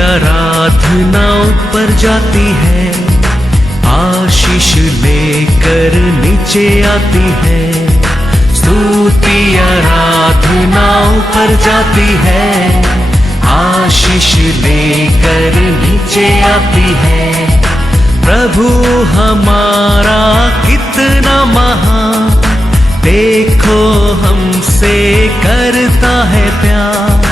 आराधना ऊपर जाती है, आशीष लेकर नीचे आती है। स्तुति आराधना ऊपर जाती है, आशीष लेकर नीचे आती है। प्रभु हमारा कितना महान, देखो हमसे करता है प्यार।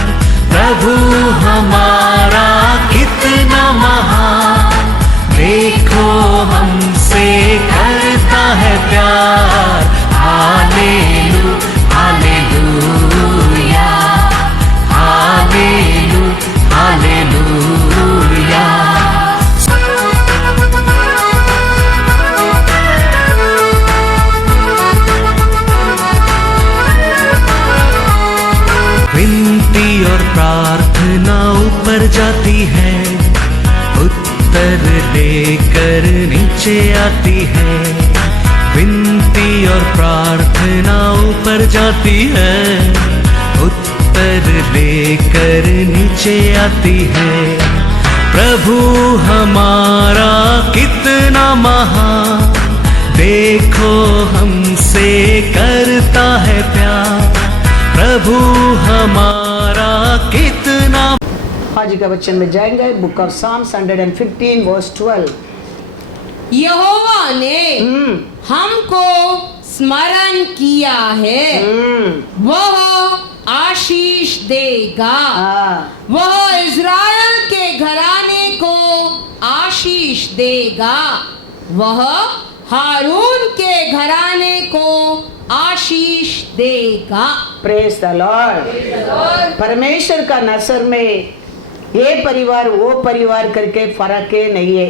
प्रभु हमारा कितना महान, देखो हमसे करता है प्यार। हालेलू हालेलूया, हालेलू हालेलूया। विनती और प्रार्थना ऊपर जाती है, उत्तर लेकर नीचे आती है। विनती और प्रार्थना ऊपर जाती है, उत्तर लेकर नीचे आती है। प्रभु हमारा कितना महान, देखो हमसे करता है प्यार। प्रभु हमारा कितना। आज का वचन में जाएंगे, बुक ऑफ साम्स 115 वर्स 12। यहोवा ने हमको स्मरण किया है, वह आशीष देगा। वह इज़राइल के घराने को आशीष देगा, वह हारून के घराने को आशीष देगा। Praise the Lord. परमेश्वर का नजर में ये परिवार वो परिवार करके फर्क नहीं है।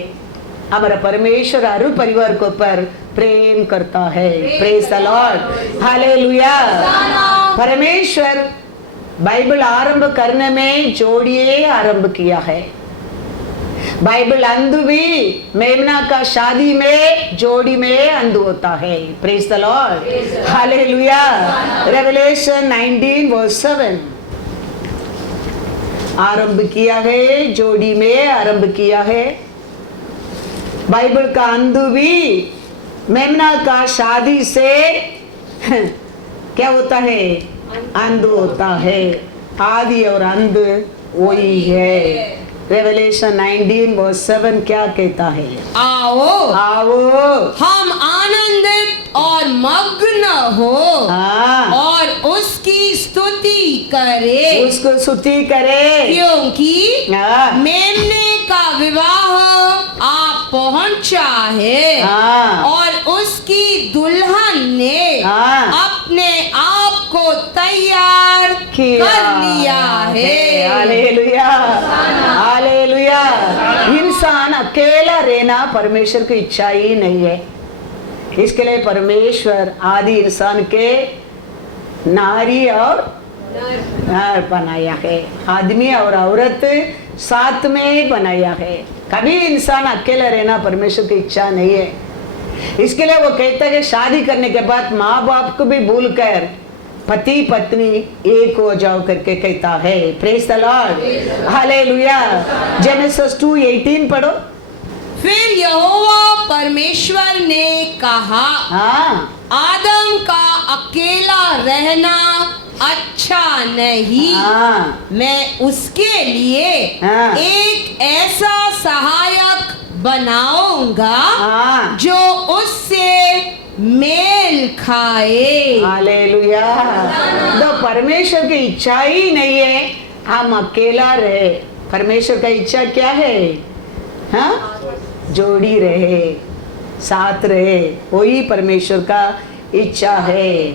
हमारा परमेश्वर हर परिवार को पर प्रेम करता है। Praise the Lord, hallelujah. परमेश्वर बाइबल आरंभ करने में जोड़िए आरंभ किया है। बाइबल अंधु भी मेमना का शादी में जोड़ी में अंधु होता है। Praise the Lord, hallelujah. Revelation 19 verse 7 आरंभ किया है, जोड़ी में आरंभ किया है। बाइबल का अंधु भी मेमना का शादी से क्या होता है? अंधु होता है। आदि और अंध वही है। रेवलेशन 19 वर्स 7 क्या कहता है? आओ आओ हम आनंदित और मग्न हो और उसकी स्तुति करे, उसको स्तुति करे, क्योंकि मेमने का विवाह आप पहुंचा है और उसकी दुल्हन ने अपने आप को तैयार कर लिया है। Hallelujah, hallelujah. इंसान अकेला रहना परमेश्वर की इच्छा ही नहीं है। इसके लिए परमेश्वर आदि इंसान के नारी और नर बनाया है। आदमी और औरत साथ में बनाया है। कभी इंसान अकेला रहना परमेश्वर की इच्छा नहीं है। इसके लिए वो कहता है कि शादी करने के बाद माँ बाप को भी भूलकर पति पत्नी एक हो जाओ करके कहता है। Praise the Lord, hallelujah. Genesis 2:18 पढ़ो। फिर यहोवा परमेश्वर ने कहा, आदम का अकेला रहना अच्छा नहीं, मैं उसके लिए एक ऐसा सहायक बनाऊंगा जो उससे मेल खाए। हालेलुया। तो परमेश्वर की इच्छा ही नहीं है हम अकेला रहे। परमेश्वर का इच्छा क्या है? हाँ, जोड़ी रहे, साथ रहे, वही परमेश्वर का इच्छा है।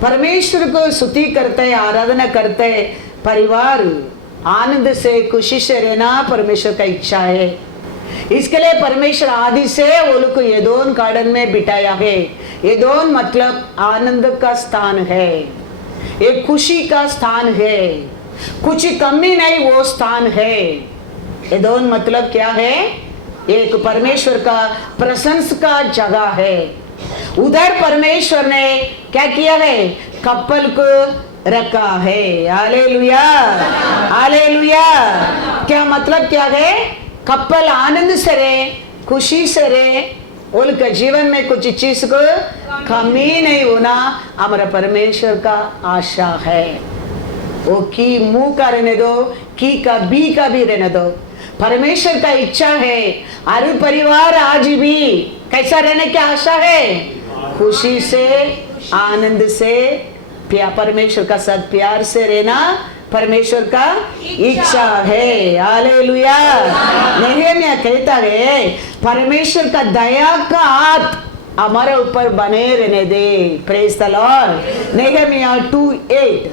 परमेश्वर को स्तुति करते, आराधना करते, परिवार आनंद से खुशी से रहना परमेश्वर का इच्छा है। इसके लिए परमेश्वर आदि से वो लोग को एदोम गार्डन में बिठाया है। एदोम मतलब आनंद का स्थान है, एक खुशी का स्थान है, कुछ कमी नहीं वो स्थान है। एदोम मतलब क्या है? एक परमेश्वर का प्रशंस का जगह है। उधर परमेश्वर ने क्या किया है? कपल को रखा है। Hallelujah, hallelujah. क्या मतलब क्या है? कपल आनंद से रहे, खुशी से रहे, उनके जीवन में कुछ चीज को कमी नहीं होना हमारा परमेश्वर का आशा है। वो की मुंह का रहने दो, की का बी का भी रहने दो। परमेश्वर का इच्छा है हर परिवार आज भी कैसा रहने की आशा है? खुशी से, आनंद से, परमेश्वर का साथ प्यार से रहना परमेश्वर का इच्छा है। हालेलुया। नेहमिया कहता है परमेश्वर का दया का हाथ हमारे ऊपर बने रहने दे। Praise the Lord. नेहमिया 2:8।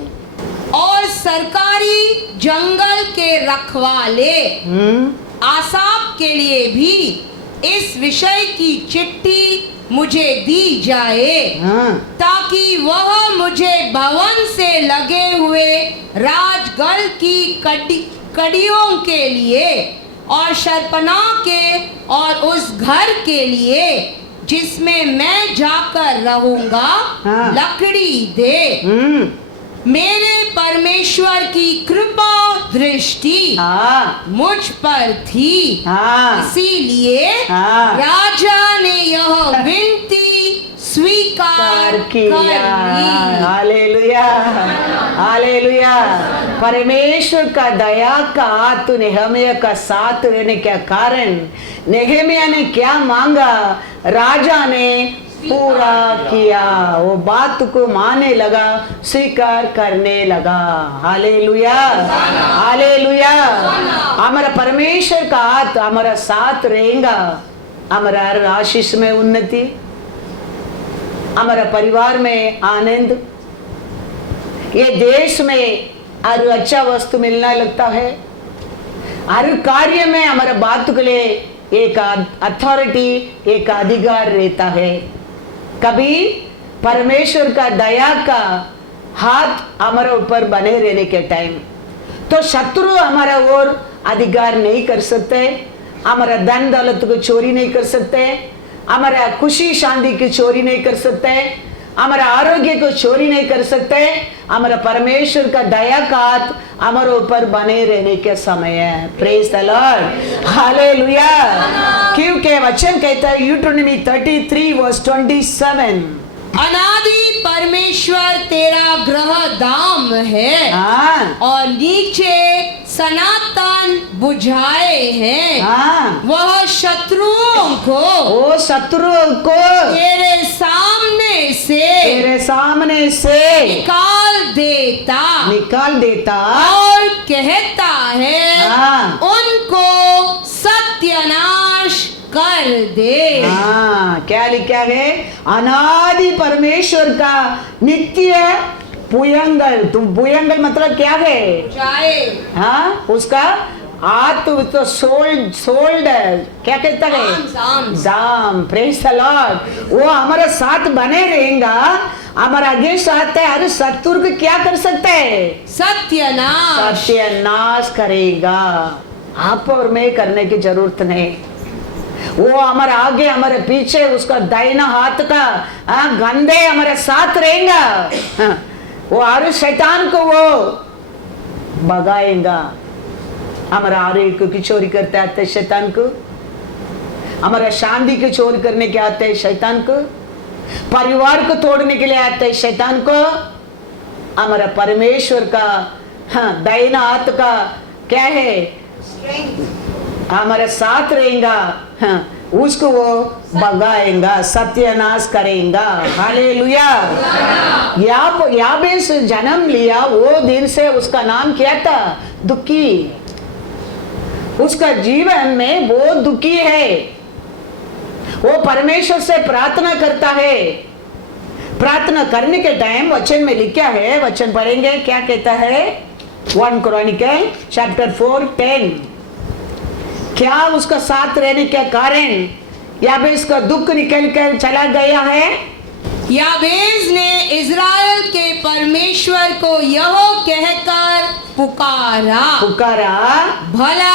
और सरकारी जंगल के रखवाले आसाप के लिए भी इस विषय की चिट्ठी मुझे दी जाए, ताकि वह मुझे भवन से लगे हुए राजगढ़ की कड़ियों के लिए और शर्पनाह के और उस घर के लिए जिसमें मैं जाकर रहूंगा लकड़ी दे। मेरे परमेश्वर की कृपा दृष्टि मुझ पर थी, इसीलिए राजा ने यह विनती स्वीकार कर ली। Hallelujah, hallelujah. परमेश्वर का दया का हाथ नेहमिया का साथ रहने के कारण नेहमिया ने क्या मांगा, राजा ने पूरा किया। वो बात को मानने लगा, स्वीकार करने लगा। Hallelujah, hallelujah. हमारा परमेश्वर का हाथ हमारा साथ रहेगा, हमारा आशीष में उन्नति, हमारा परिवार में आनंद, ये देश में हर अच्छा वस्तु मिलना लगता है। हर कार्य में हमारा बात के लिए एक अथॉरिटी, एक अधिकार रहता है। कभी परमेश्वर का दया का हाथ हमारे ऊपर बने रहने के टाइम तो शत्रु हमारा और अधिकार नहीं कर सकते, हमारा धन दौलत को चोरी नहीं कर सकते, हमारा खुशी शांति की चोरी नहीं कर सकते, हमारा आरोग्य को चोरी नहीं कर सकते। हमारा परमेश्वर का दया का हाथ हमारे ऊपर बने रहने के समय है। Praise the Lord, hallelujah. क्योंकि वचन कहता है यूट्रोनॉमी 33:27, अनादि परमेश्वर तेरा ग्रह धाम है और नीचे सनातन बुझाए हैं। वह शत्रुओं को, वो शत्रुओं को तेरे सामने से निकाल देता और कहता है उनको सत्यानाश कर दे। क्या लिखा है? अनादि परमेश्वर का नित्य भुजंगल। तुम भुजंगल मतलब क्या है? उसका हाथ तो सोल्ड क्या कहता है? दाम। Praise the Lord. वो हमारा साथ बने रहेगा, हमारा अगेंस्ट आता है, हर शत्रु को क्या कर सकते हैं? सत्यानाश करेगा। आप और मैं करने की जरूरत नहीं। वो हमारे आगे हमारे पीछे उसका दाहिना हाथ का गंदे हमारे साथ रहेगा। वो हर शैतान को वो भगाएगा। हमारा आरोग्य की चोरी करते आते हैं शैतान को, हमारा शांति की चोरी करने के आते हैं शैतान को, परिवार को तोड़ने के लिए आते हैं शैतान को। हमारा परमेश्वर का दाहिना हाथ का क्या है? हमारे साथ रहेगा, उसको वो भगाएगा, सत्यानाश करेगा। हालेलुया। याबेस जन्म लिया वो दिन से उसका नाम क्या था? दुखी। उसका जीवन में वो दुखी है। वो परमेश्वर से प्रार्थना करता है। प्रार्थना करने के टाइम वचन में लिखा है, वचन पढ़ेंगे, क्या कहता है? 1 क्रॉनिकल चैप्टर 4:10। क्या उसका साथ रहने के कारण याबेस का दुख निकल कर चला गया है? याबेस ने इज़राइल के परमेश्वर को यह कहकर पुकारा, भला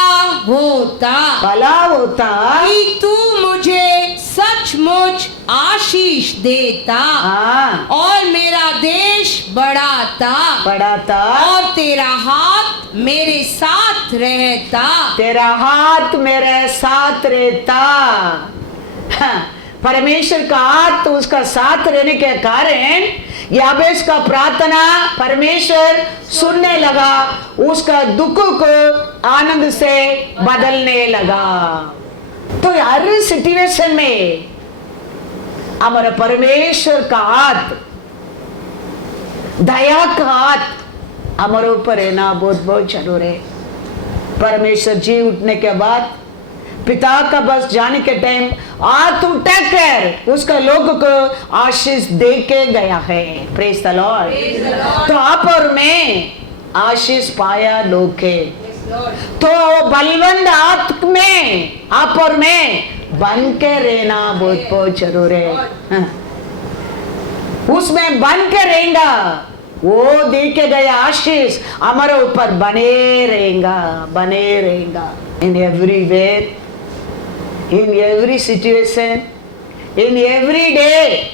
होता कि तू मुझे सच सचमुच आशीष देता हाँ और मेरा देश बढ़ाता बड़ा था, और तेरा हाथ मेरे साथ रहता। तेरा हाथ मेरे साथ रहता। हाँ, परमेश्वर का हाथ तो उसका साथ रहने के कारण याबेस का प्रार्थना परमेश्वर सुनने लगा, उसका दुख को आनंद से बदलने लगा। तो हर सिचुएशन में हमारा परमेश्वर का हाथ, दया का हाथ हमारे ऊपर है ना, बहुत बहुत जरूर है। परमेश्वर जी उठने के बाद पिता का बस जाने के टाइम हाथ उठाकर उसका लोगों को आशीष दे के गया है। Praise the Lord. तो आप और मैं आशीष पाया लोग के, तो बलवंत हाथ में आप और मैं बन के रहना बहुत बहुत जरूर है। हाँ। उसमें बन के रहेगा, वो दे के गया आशीष हमारे ऊपर बने रहेगा, बने रहेगा। In everywhere, in every situation, in every day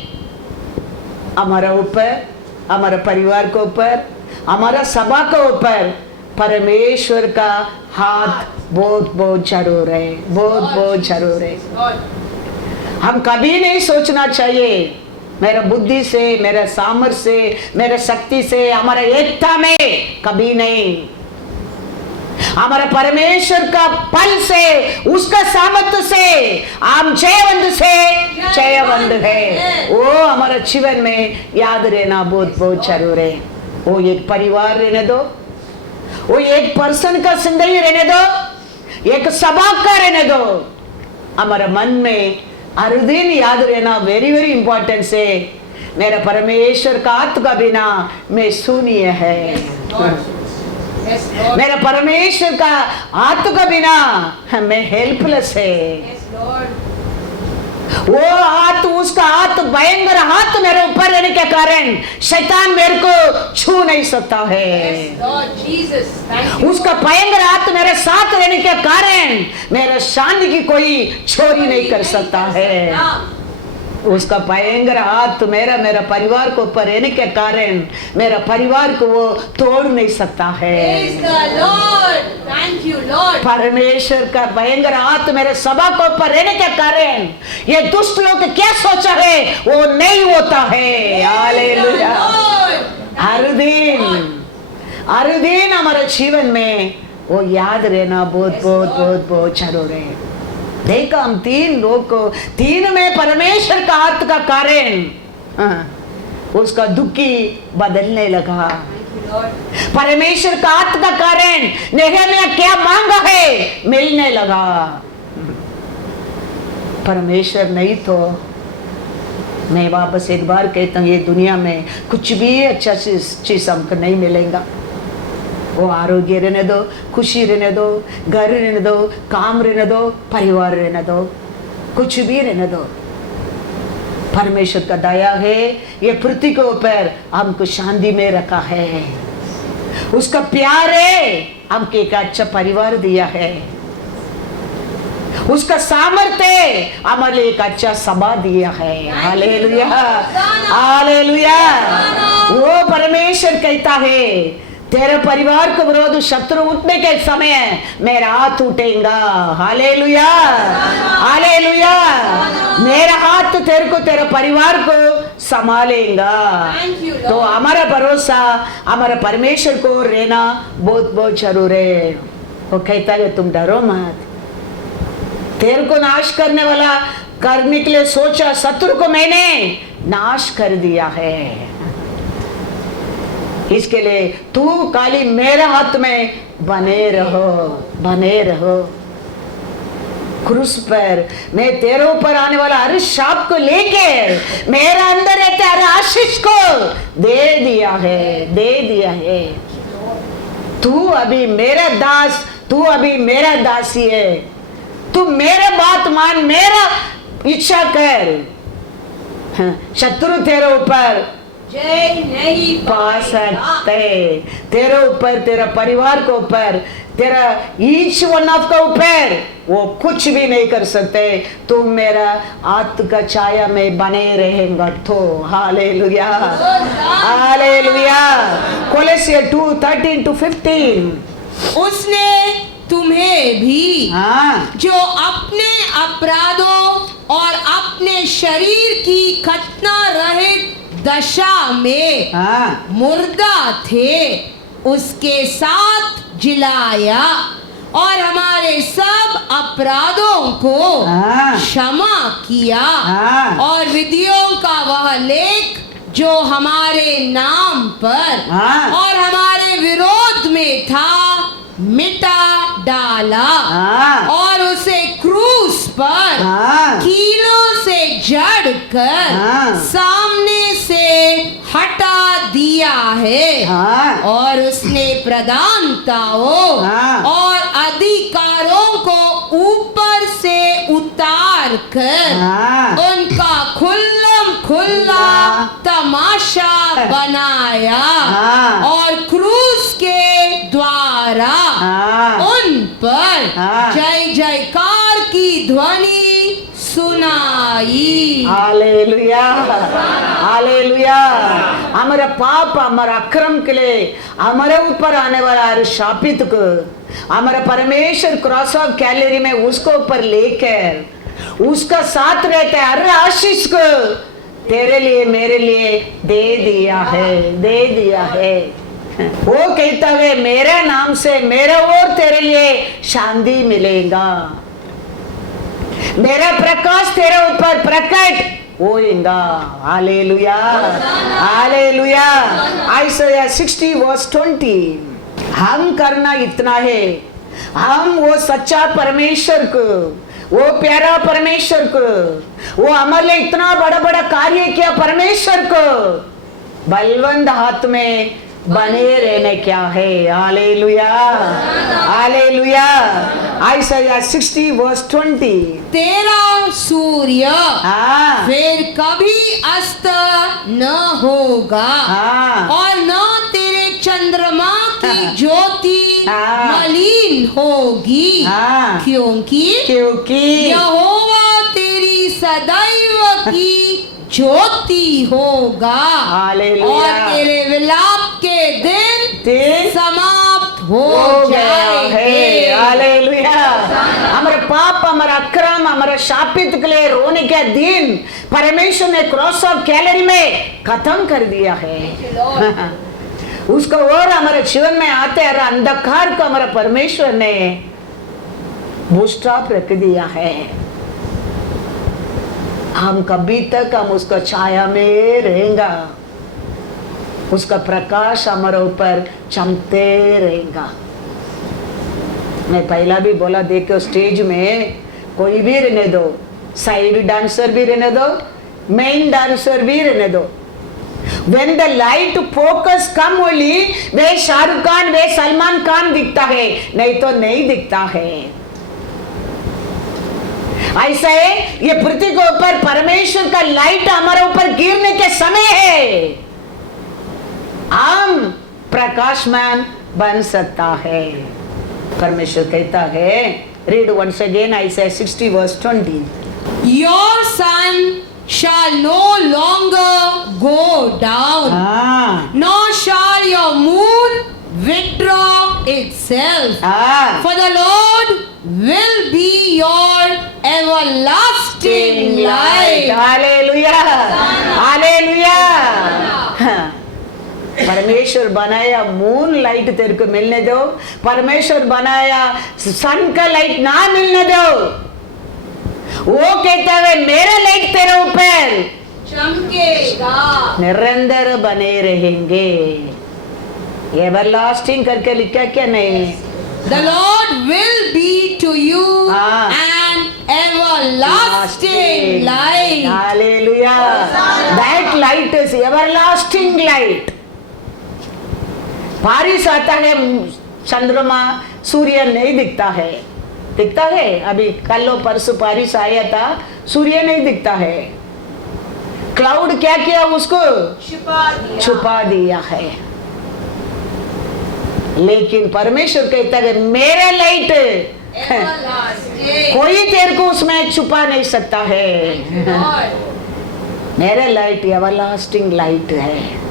हमारा ऊपर, हमारा परिवार के ऊपर, हमारा सभा के ऊपर परमेश्वर का हाथ बहुत बहुत जरूर है, बहुत बहुत जरूर है। हम कभी नहीं सोचना चाहिए मेरा बुद्धि से, मेरा सामर्थ्य से, मेरा शक्ति से, हमारा एकता में, कभी नहीं। हमारा परमेश्वर का पल से, उसका सामर्थ्य से हम जयवंत है। वो हमारा जीवन में याद रहना बहुत बहुत जरूर है। वो एक परिवार रहने दो, वो एक पर्सन का जिंदगी रहने दो, एक सभा का रहने दो, हमारा मन में हर दिन याद रहना वेरी वेरी इंपॉर्टेंट है। मेरा परमेश्वर का हाथ का बिना मैं शून्य है। मेरा परमेश्वर का हाथ का बिना मैं हेल्पलेस है। वो हाथ, उसका हाथ, भयंकर हाथ मेरे ऊपर रहने के कारण शैतान मेरे को छू नहीं सकता है। उसका भयंकर हाथ मेरे साथ रहने के कारण मेरा शांति की कोई चोरी नहीं कर सकता है। उसका भयंकर हाथ मेरा परिवार को ऊपर रहने के कारण मेरा परिवार को वो तोड़ नहीं सकता है। परमेश्वर का भयंकर हाथ मेरे सभा को ऊपर रहने के कारण ये दुष्ट लोग क्या सोचा है वो नहीं होता है। हालेलुया। हर दिन हमारे जीवन में वो याद रहना बहुत बहुत बहुत बहुत जरूर है। देखा हम तीन लोग को, तीन में परमेश्वर का हाथ का कारण उसका दुखी बदलने लगा। परमेश्वर का हाथ का कारण नेहमिया क्या मांगा है मिलने लगा। परमेश्वर नहीं तो मैं वापस एक बार कहता हूँ, ये दुनिया में कुछ भी अच्छा चीज हमको नहीं मिलेगा। वो आरोग्य रहने दो, खुशी रहने दो, घर रहने दो, काम रहने दो, परिवार रहने दो, कुछ भी रहने दो। परमेश्वर का दया है, ये पृथ्वी के ऊपर हमको शांति में रखा है। उसका प्यार है, हमको एक अच्छा परिवार दिया है। उसका सामर्थ्य हमारे लिए एक अच्छा सभा दिया है। Hallelujah, hallelujah. वो परमेश्वर कहता है तेरे परिवार को विरोध शत्रु उठने के समय मेरा हाथ उठेगा। Hallelujah, hallelujah. मेरा हाथ तेरे को, तेरे परिवार को संभालेगा। तो हमारा भरोसा हमारा परमेश्वर को रहना बहुत बहुत जरूर है। वो कहता है तुम डरो मत, तेरे को नाश करने वाला करने के लिए सोचा शत्रु को मैंने नाश कर दिया है। इसके लिए तू खाली मेरे हाथ में बने रहो, बने रहो। क्रूस पर मैं तेरे ऊपर आने वाला हर शाप को लेकर मेरा अंदर रहते हर आशीष को दे दिया है, दे दिया है। तू अभी मेरा दास, तू अभी मेरा दासी है। तू मेरे बात मान, मेरा इच्छा कर। शत्रु तेरे ऊपर जय नहीं पा सकते। तेरे ऊपर, तेरा परिवार के ऊपर, तेरा ईच वन ऑफ का ऊपर वो कुछ भी नहीं कर सकते। तुम मेरा आत्म का छाया में बने रहेंगे तो। Hallelujah, hallelujah. कोलोसियर 2:13-15। उसने तुम्हें भी जो अपने अपराधों और अपने शरीर की खतना रहित दशा में मुर्दा थे उसके साथ जिलाया और हमारे सब अपराधों को क्षमा किया और विधियों का वह लेख जो हमारे नाम पर और हमारे विरोध में था मिटा डाला और उसे क्रूस पर कीलों से जड़कर सामने से हटा दिया है और उसने प्रधानताओं और अधिकारों को ऊपर से उतार कर उनका खुल्ला तमाशा बनाया और क्रूस के द्वारा उन पर जय जयकार की ध्वनि सुनाई। Hallelujah, hallelujah. हमारा पाप, हमारा अक्रम के लिए हमारे ऊपर आने वाला हर शापित को हमारा परमेश्वर क्रॉस ऑफ कैलरी में उसको ऊपर लेकर उसका साथ रहता है। हर आशीष को तेरे लिए मेरे लिए दे दिया है, दे दिया है। वो कहता है मेरे नाम से मेरा और तेरे लिए शांति मिलेगा, मेरा प्रकाश तेरे ऊपर प्रकट होएगा। Hallelujah, hallelujah. आइसाया 60:20। हम करना इतना है, हम वो सच्चा परमेश्वर को, वो प्यारा परमेश्वर को, वो हमारे लिए इतना बड़ा बड़ा कार्य किया परमेश्वर को बलवंत हाथ में बने रहने क्या है। Hallelujah, hallelujah. आइसाया 60:20। तेरा सूर्य फिर कभी अस्त न होगा और न तेरे चंद्रमा की ज्योति मलिन होगी क्योंकि यहोवा तेरी सदैव की ज्योति होगा और तेरे विलाप के दिन समाप्त हो जाएंगे। हालेलुया। हमारे पाप, हमारा अक्रम, हमारा शापित के लिए रोने के दिन परमेश्वर ने क्रॉस ऑफ कैलरी में खत्म कर दिया है। उसको और हमारे जीवन में आते हैं अंधकार को हमारा परमेश्वर ने बूस्टअप रख दिया है। हम कभी तक हम उसका छाया में रहेंगा, उसका प्रकाश हमारे ऊपर चमकते रहेगा। मैं पहला भी बोला, देखो स्टेज में कोई भी रहने दो, साइड डांसर भी रहने दो, मेन डांसर भी रहने दो, when the light focus come only वे शाहरुख खान, वे सलमान खान दिखता है, नहीं तो नहीं दिखता है। ऐसा है ये पृथ्वी के ऊपर परमेश्वर का लाइट हमारे ऊपर गिरने के समय है, हम प्रकाशमान बन सकता है। परमेश्वर कहता है, read once again Isaiah 60:20। Your sun shall no longer go down, nor shall your moon withdraw itself, for the Lord will be your everlasting light. Hallelujah, hallelujah. परमेश्वर बनाया मून लाइट तेरे को मिलने दो, परमेश्वर बनाया सन का लाइट ना मिलने दो। वो कहता है मेरा लाइट तेरे ऊपर चमकेगा, निरंतर बने रहेंगे। एवरलास्टिंग करके लिखा क्या नहीं? The Lord will be to you an everlasting light. Hallelujah. That light is everlasting light. बारिश आता है, चंद्रमा सूर्य नहीं दिखता है, दिखता है? अभी कल परसों बारिश आया था, सूर्य नहीं दिखता है। क्लाउड क्या किया, उसको छुपा दिया है। लेकिन परमेश्वर कहता है मेरे लाइट कोई तेरे को उसमें छुपा नहीं सकता है। मेरे लाइट एवरलास्टिंग लाइट है।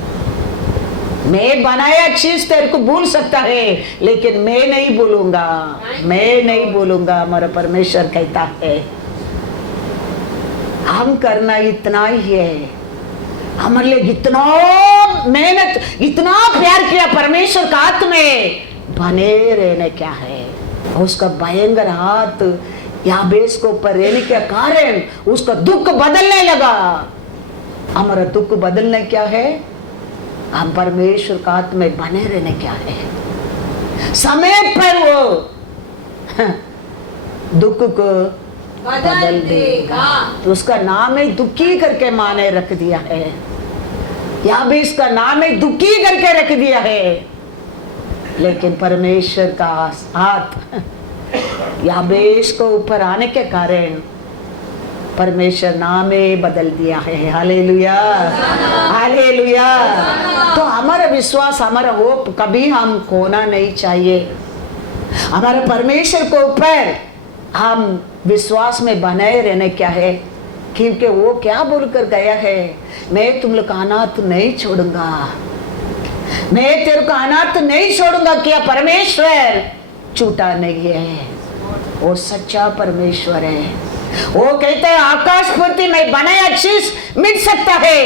मैं बनाया चीज तेरे को भूल सकता है, लेकिन मैं नहीं भूलूंगा, मैं नहीं भूलूंगा। हमारा परमेश्वर कहता है हम करना इतना ही है। हमारे लिए इतना मेहनत, इतना प्यार किया परमेश्वर का हाथ में बने रहने क्या है। उसका भयंकर हाथ याबेस को ऊपर रहने के कारण उसका दुख बदलने लगा। हमारा दुख बदलने क्या है, हम परमेश्वर का हाथ में बने रहने क्या है। समय पर वो दुख को बदल देगा। तो उसका नाम है दुखी करके माँ ने रख दिया है। याबेस का नाम है दुखी करके रख दिया है। लेकिन परमेश्वर का हाथ याबेस को ऊपर आने के कारण परमेश्वर नाम बदल दिया है। Hallelujah, hallelujah. तो हमारा विश्वास, हमारा होप कभी हम खोना नहीं चाहिए। हमारे परमेश्वर को ऊपर हम विश्वास में बने रहने क्या है, क्योंकि वो क्या बोलकर गया है, मैं तुम लोग का अनाथ नहीं छोड़ूंगा, मैं तेरे को अनाथ नहीं छोड़ूंगा। क्या परमेश्वर झूठा नहीं है, वो सच्चा परमेश्वर है। वो कहते हैं आकाश पृथ्वी में बनाया चीज मिट सकता है,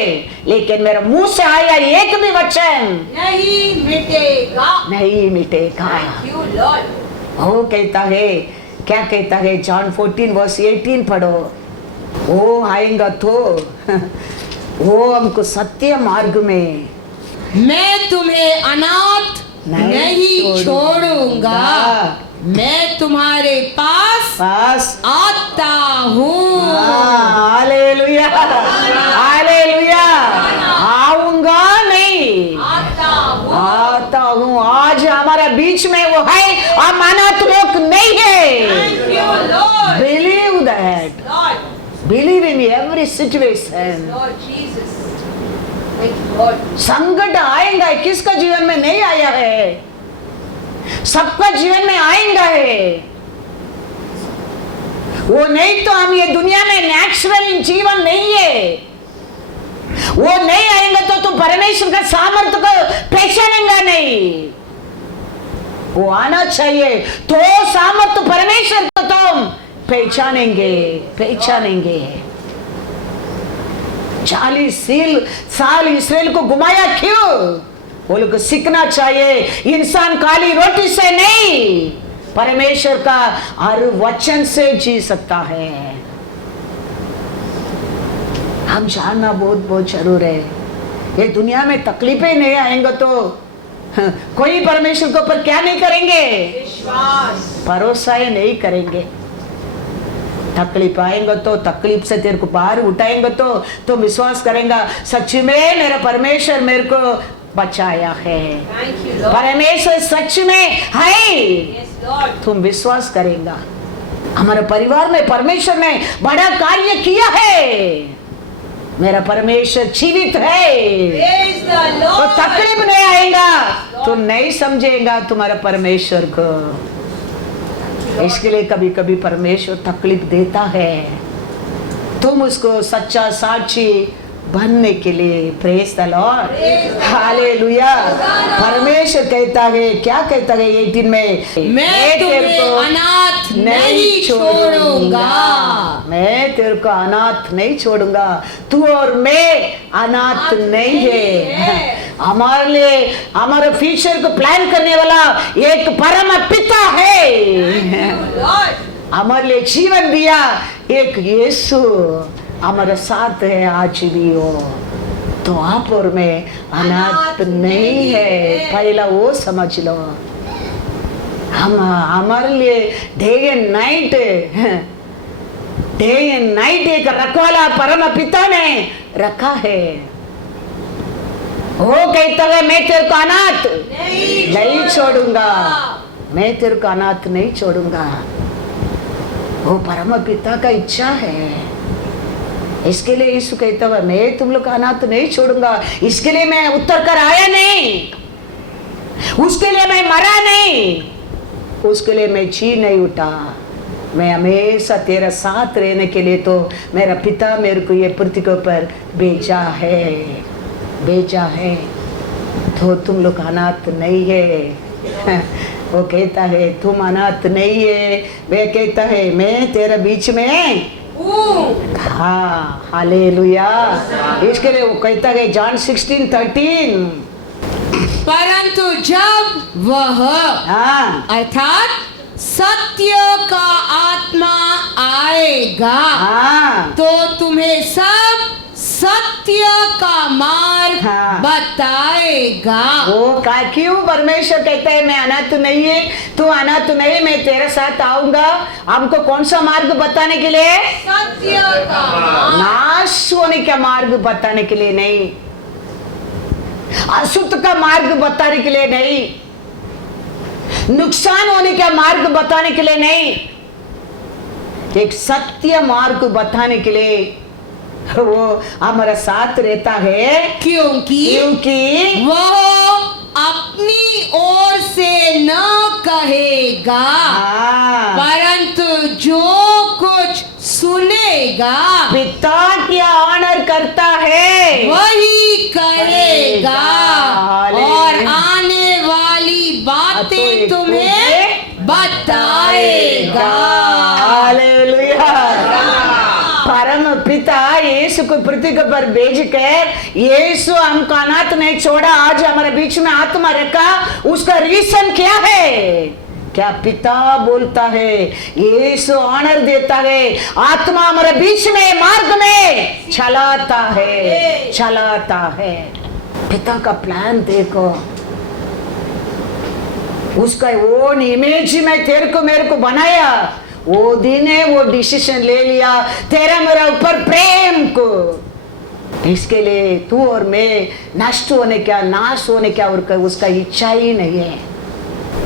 लेकिन मेरे मुंह से आया एक भी वचन नहीं मिटेगा, नहीं मिटेगा। वो कहता है, क्या कहता है, जॉन 14:18 पढ़ो। वो आएगा तो वो हमको सत्य मार्ग में, मैं तुम्हें अनाथ नहीं छोड़ूंगा, मैं तुम्हारे पास आता हूँ। Hallelujah, hallelujah. आऊंगा नहीं, आता हूँ। आज हमारा बीच में वो है, हम अनाथ लोग नहीं है। Believe that, believe in every situation. संकट आएगा, किसका जीवन में नहीं आया है, सबका जीवन में आएगा है। वो नहीं तो हम ये दुनिया में नेचुरल जीवन नहीं है। वो नहीं आएंगे तो तुम परमेश्वर का सामर्थ्य को पहचानेंगे नहीं। वो आना चाहिए तो सामर्थ्य परमेश्वर को तुम पहचानेंगे, पहचानेंगे। 40 साल इसराइल को घुमाया क्यों? वो लोग को सीखना चाहिए, इंसान काली रोटी से नहीं, परमेश्वर का हर वचन से जी सकता है। हम जानना बहुत बहुत जरूर है। ये दुनिया में तकलीफें नहीं आएंगे तो कोई परमेश्वर के ऊपर क्या नहीं करेंगे, विश्वास, भरोसा ही नहीं करेंगे। तकलीफ आएंगे तो तकलीफ से तेरे को बाहर उठाएंगे तो विश्वास करेंगे सच में मेरा परमेश्वर मेरे को बचाया है, परमेश्वर सच में है, तुम विश्वास करेगा। हमारे परिवार में परमेश्वर ने बड़ा कार्य किया है, मेरा परमेश्वर जीवित है, तो तकलीफ नहीं आएगा, तुम नहीं समझेगा तुम्हारा परमेश्वर को। इसके लिए कभी कभी परमेश्वर तकलीफ देता है, तुम उसको सच्चा साक्षी बनने के लिए। Praise the Lord, hallelujah. परमेश्वर कहता है, क्या कहता है 18 में, मैं तेरे को अनाथ नहीं छोड़ूंगा, मैं तेरे को अनाथ नहीं छोड़ूंगा। तू और मैं अनाथ नहीं है। हमारे लिए हमारे फ्यूचर को प्लान करने वाला एक परम पिता है, हमारे लिए जीवन दिया एक यीशु हमारे साथ है आज भी हो। तो आप और मैं अनाथ नहीं है, पहला वो समझ लो। हम हमारे लिए डे एंड नाइट एक रखवाला परम पिता ने रखा है। वो कहता है मैं तेरे को अनाथ नहीं छोड़ूंगा, मैं तेरे को अनाथ नहीं छोड़ूंगा। वो परम पिता का इच्छा है। इसके लिए यीशु कहता हुआ मैं तुम लोग का अनाथ नहीं छोड़ूंगा। इसके लिए मैं उतर कर आया नहीं, उसके लिए मैं मरा नहीं, उसके लिए मैं जी नहीं उठा। मैं हमेशा तेरा साथ रहने के लिए तो मेरा पिता मेरे को ये पृथ्वी के ऊपर भेजा है। तो तुम लोग अनाथ नहीं है। वो कहता है तुम अनाथ नहीं है, वे कहता है मैं तेरे बीच में हाँ, हालेलुया। इसके लिए वो कहता है जॉन 16:13, परंतु जब वह हाँ अर्थात सत्य का आत्मा आएगा हाँ तो तुम्हें सब सत्य का मार्ग हाँ। बताएगा। वो का क्यों परमेश्वर कहता है मैं अनाथ नहीं है, तू अनाथ नहीं, मैं तेरे साथ आऊंगा। हमको कौन सा मार्ग बताने के लिए? सत्य का मार्ग, नाश होने का मार्ग बताने के लिए नहीं, अशुद्ध का मार्ग बताने के लिए नहीं, नुकसान होने का मार्ग बताने के लिए नहीं, एक सत्य मार्ग बताने के लिए वो हमारा साथ रहता है। क्योंकि वो अपनी ओर से न कहेगा परंतु जो कुछ सुनेगा पिता की ऑनर करता है वही कहेगा और आने वाली बातें तुम्हें बताएगा। हालेलुया। परम पिता यीशु को पृथ्वी के ऊपर भेज कर यीशु हमको अनाथ नहीं छोड़ा, आज हमारे बीच में आत्मा रखा। उसका रीजन क्या है? क्या पिता बोलता है, यीशु ऑनर देता है, आत्मा हमारे बीच में मार्ग में चलाता है। पिता का प्लान देखो, उसका वो इमेज में तेरे को मेरे को बनाया, वो दिन है वो डिसीजन ले लिया तेरा मेरा ऊपर प्रेम को। इसके लिए तू और मैं नष्ट होने क्या, नाश होने क्या उसका इच्छा ही नहीं है।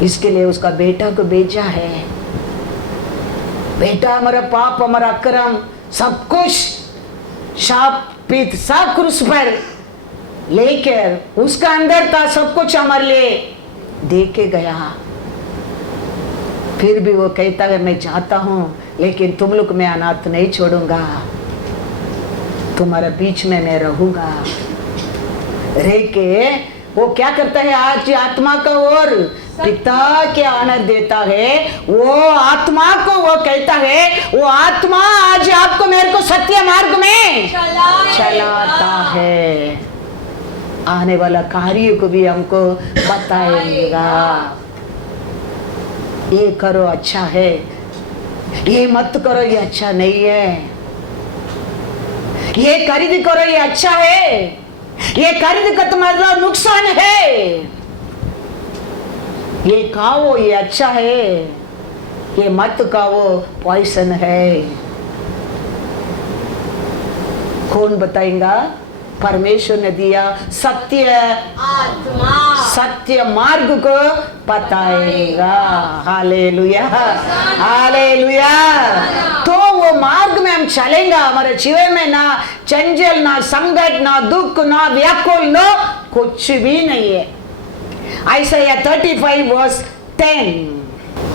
इसके लिए उसका बेटा को भेजा है। बेटा हमारा पाप हमारा अक्रम सब कुछ शाप पीत सब क्रूस पर लेकर उसका अंदर था, सब कुछ हमारे लिए दे के गया। फिर भी वो कहता है मैं जाता हूं लेकिन तुम लोग मैं अनाथ नहीं छोड़ूंगा, तुम्हारे बीच में मैं रहूंगा। रह के वो क्या करता है, आज आत्मा का और पिता के ऑनर देता है। वो आत्मा को वो कहता है, वो आत्मा आज आपको मेरे को सत्य मार्ग में चलाता है। आने वाला कार्य को भी हमको बताएगा। ये करो अच्छा है, ये मत करो ये अच्छा नहीं है, ये खरीद करो ये अच्छा है, ये खरीद का तुम्हारा नुकसान है, ये खाओ ये अच्छा है, ये मत खाओ पॉइजन है। कौन बताएगा? परमेश्वर ने दिया सत्य आत्मा, सत्य मार्ग को बताएगा। Hallelujah, hallelujah. तो वो मार्ग में हम चलेंगे, हमारे जीवन में ना चंचल, ना संकट, ना दुख, ना व्याकुल, ना कुछ भी नहीं है। आइसाया 35:10,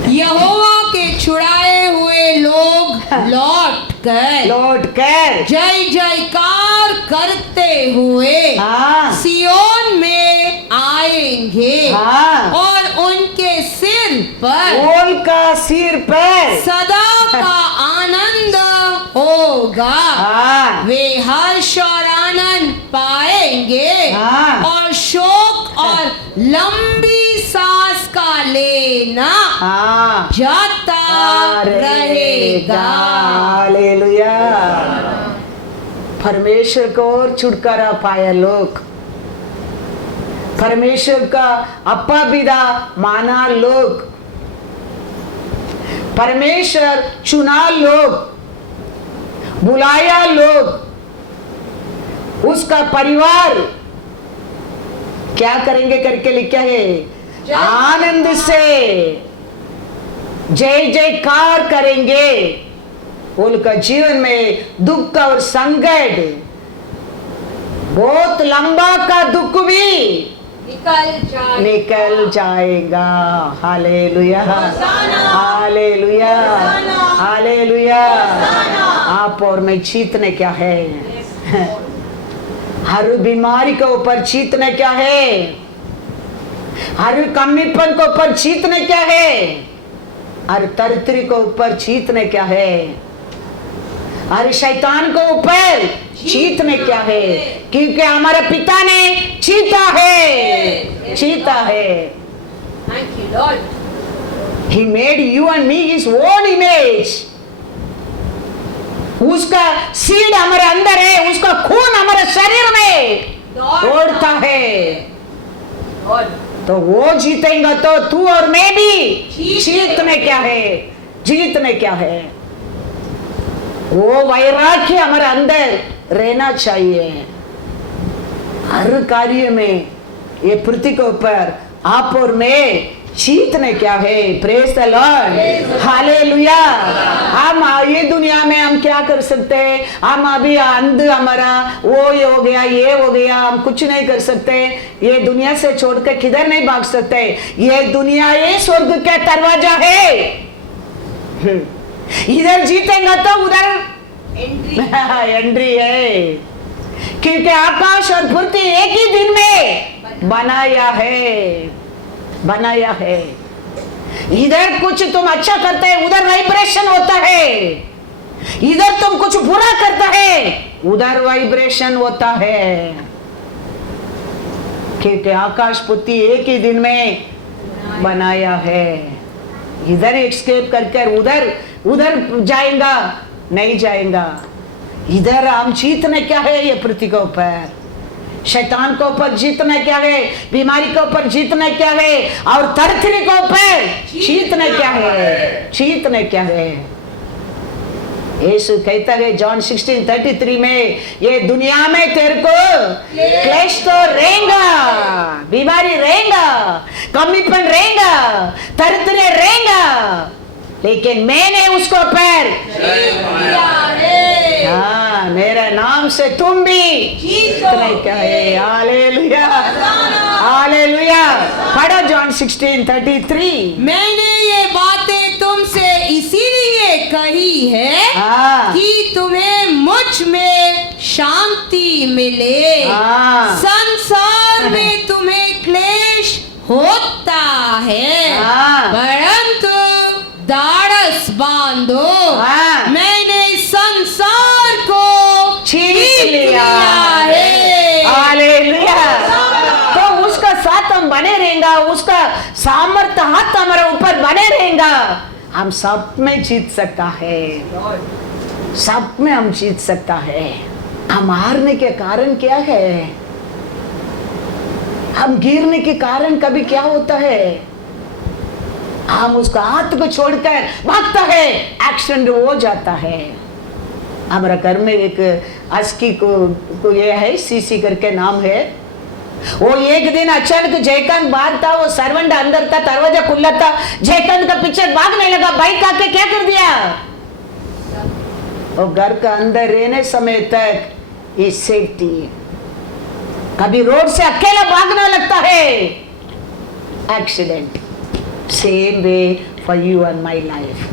यहोवा के छुड़ाए हुए लोग लौट कर जय जयकार करते हुए सियोन में आएंगे और उनके सिर पर सदा का आनंद होगा। वे हर्ष और आनंद पाएंगे और शोक और लंबी सांस का लेना जाता रहेगा। हालेलुया। परमेश्वर को और छुटकारा पाया लोग, परमेश्वर का अपा विदा माना लोग, परमेश्वर चुना लोग, बुलाया लोग, उसका परिवार क्या करेंगे करके लिखा है, आनंद से जय जयकार करेंगे। उनका जीवन में दुख और संकट, बहुत लंबा का दुख भी निकल जाएगा। Hallelujah, hallelujah, hallelujah. आप और मैं जीतने क्या है? हर बीमारी के ऊपर जीतने क्या है? हर कमीपन के ऊपर जीतने क्या है? हर तरतरी के ऊपर जीतने क्या है? हर शैतान के ऊपर जीतने क्या है? क्योंकि हमारे पिता ने जीता है, जीता है। Thank you, Lord. He made you and me his own image. उसका सीड हमारे अंदर है, उसका खून हमारे शरीर में ओढ़ता है। तो वो जीतेगा तो तू और मैं भी जीतने क्या है? जीतने क्या है? वो वैराग्य हमारे अंदर रहना चाहिए। हर कार्य में ये पृथ्वी के ऊपर आप और मैं जीतने क्या है? Praise the Lord, hallelujah. हम ये दुनिया में हम क्या कर सकते हैं? हम अभी अंध, हमारा वो हो गया, ये हो गया, हम कुछ नहीं कर सकते। ये दुनिया से छोड़ के किधर नहीं भाग सकते। ये दुनिया ये स्वर्ग का दरवाजा है। इधर जीतेगा तो उधर एंट्री है, क्योंकि आकाश और पृथ्वी एक ही दिन में बनाया है, बनाया है। इधर कुछ तुम अच्छा करते हैं, उधर वाइब्रेशन होता है। इधर तुम कुछ बुरा करता है, उधर वाइब्रेशन होता है। क्योंकि आकाश पृथ्वी एक ही दिन में बनाया है। इधर एस्केप करके उधर उधर जाएगा नहीं जाएगा। इधर हम जीतने क्या है? ये पृथ्वी के ऊपर शैतान के ऊपर जीतना क्या है? बीमारी के ऊपर जीतना क्या है? और तरतरी के ऊपर जीतना क्या है? जीतना क्या है? यीशु कहता है जॉन 16:33 में, ये दुनिया में तेरे को क्लेश तो रहेगा, बीमारी रहेगा, कमीपन रहेगा, तरतरी रहेगा, लेकिन मैंने उसको ऊपर हाँ, मेरा नाम से तुम भी जीतने क्या है? Hallelujah, hallelujah. पढ़ो जॉन 16:33। मैंने ये बातें तुमसे इसीलिए कही है कि तुम्हें मुझ में शांति मिले। संसार में तुम्हें क्लेश होता है, परंतु दाढ़स बांधो, मैंने संसार को जीत लिया है। हालेलुया। तो उसका साथ हम बने रहेगा, उसका सामर्थ्य हाथ हमारे ऊपर बने रहेगा, हम सब में जीत सकता है, सब में हम जीत सकता है। हम हारने के कारण क्या है? हम गिरने के कारण कभी क्या होता है? हम उसका हाथ को छोड़कर भागता है, एक्सीडेंट हो जाता है। हमारा घर में एक अस्की को ये है, सीसी करके नाम है। वो एक दिन अचानक जयकांत बाहर था, वो सर्वेंट अंदर था, दरवाजा खुला था, जयकांत का पीछे भागने लगा। बाइक आके क्या कर दिया? वो घर का अंदर रहने समय तक ये सेफ्टी। कभी रोड से अकेला भागने लगता है, accident. Same way for you and my life.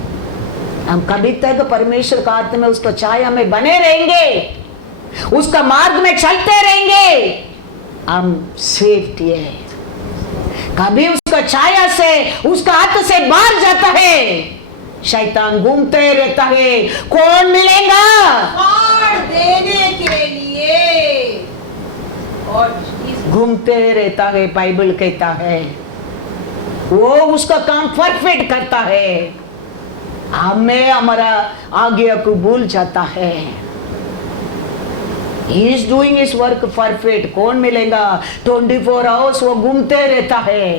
हम कभी तक परमेश्वर का हाथ में उसको छाया में बने रहेंगे, उसका मार्ग में चलते रहेंगे, हम सेफ्टी है। कभी उसका छाया से, उसका हाथ से बाहर जाता है, शैतान घूमते रहता है, कौन मिलेगा और देने के लिए, और घूमते रहता है। बाइबल कहता है वो उसका काम परफेक्ट करता है, हमें हमारा आज्ञा को भूल जाता है। He is doing his work perfect। कौन मिलेगा? 24 आवर्स वो घूमते रहता है।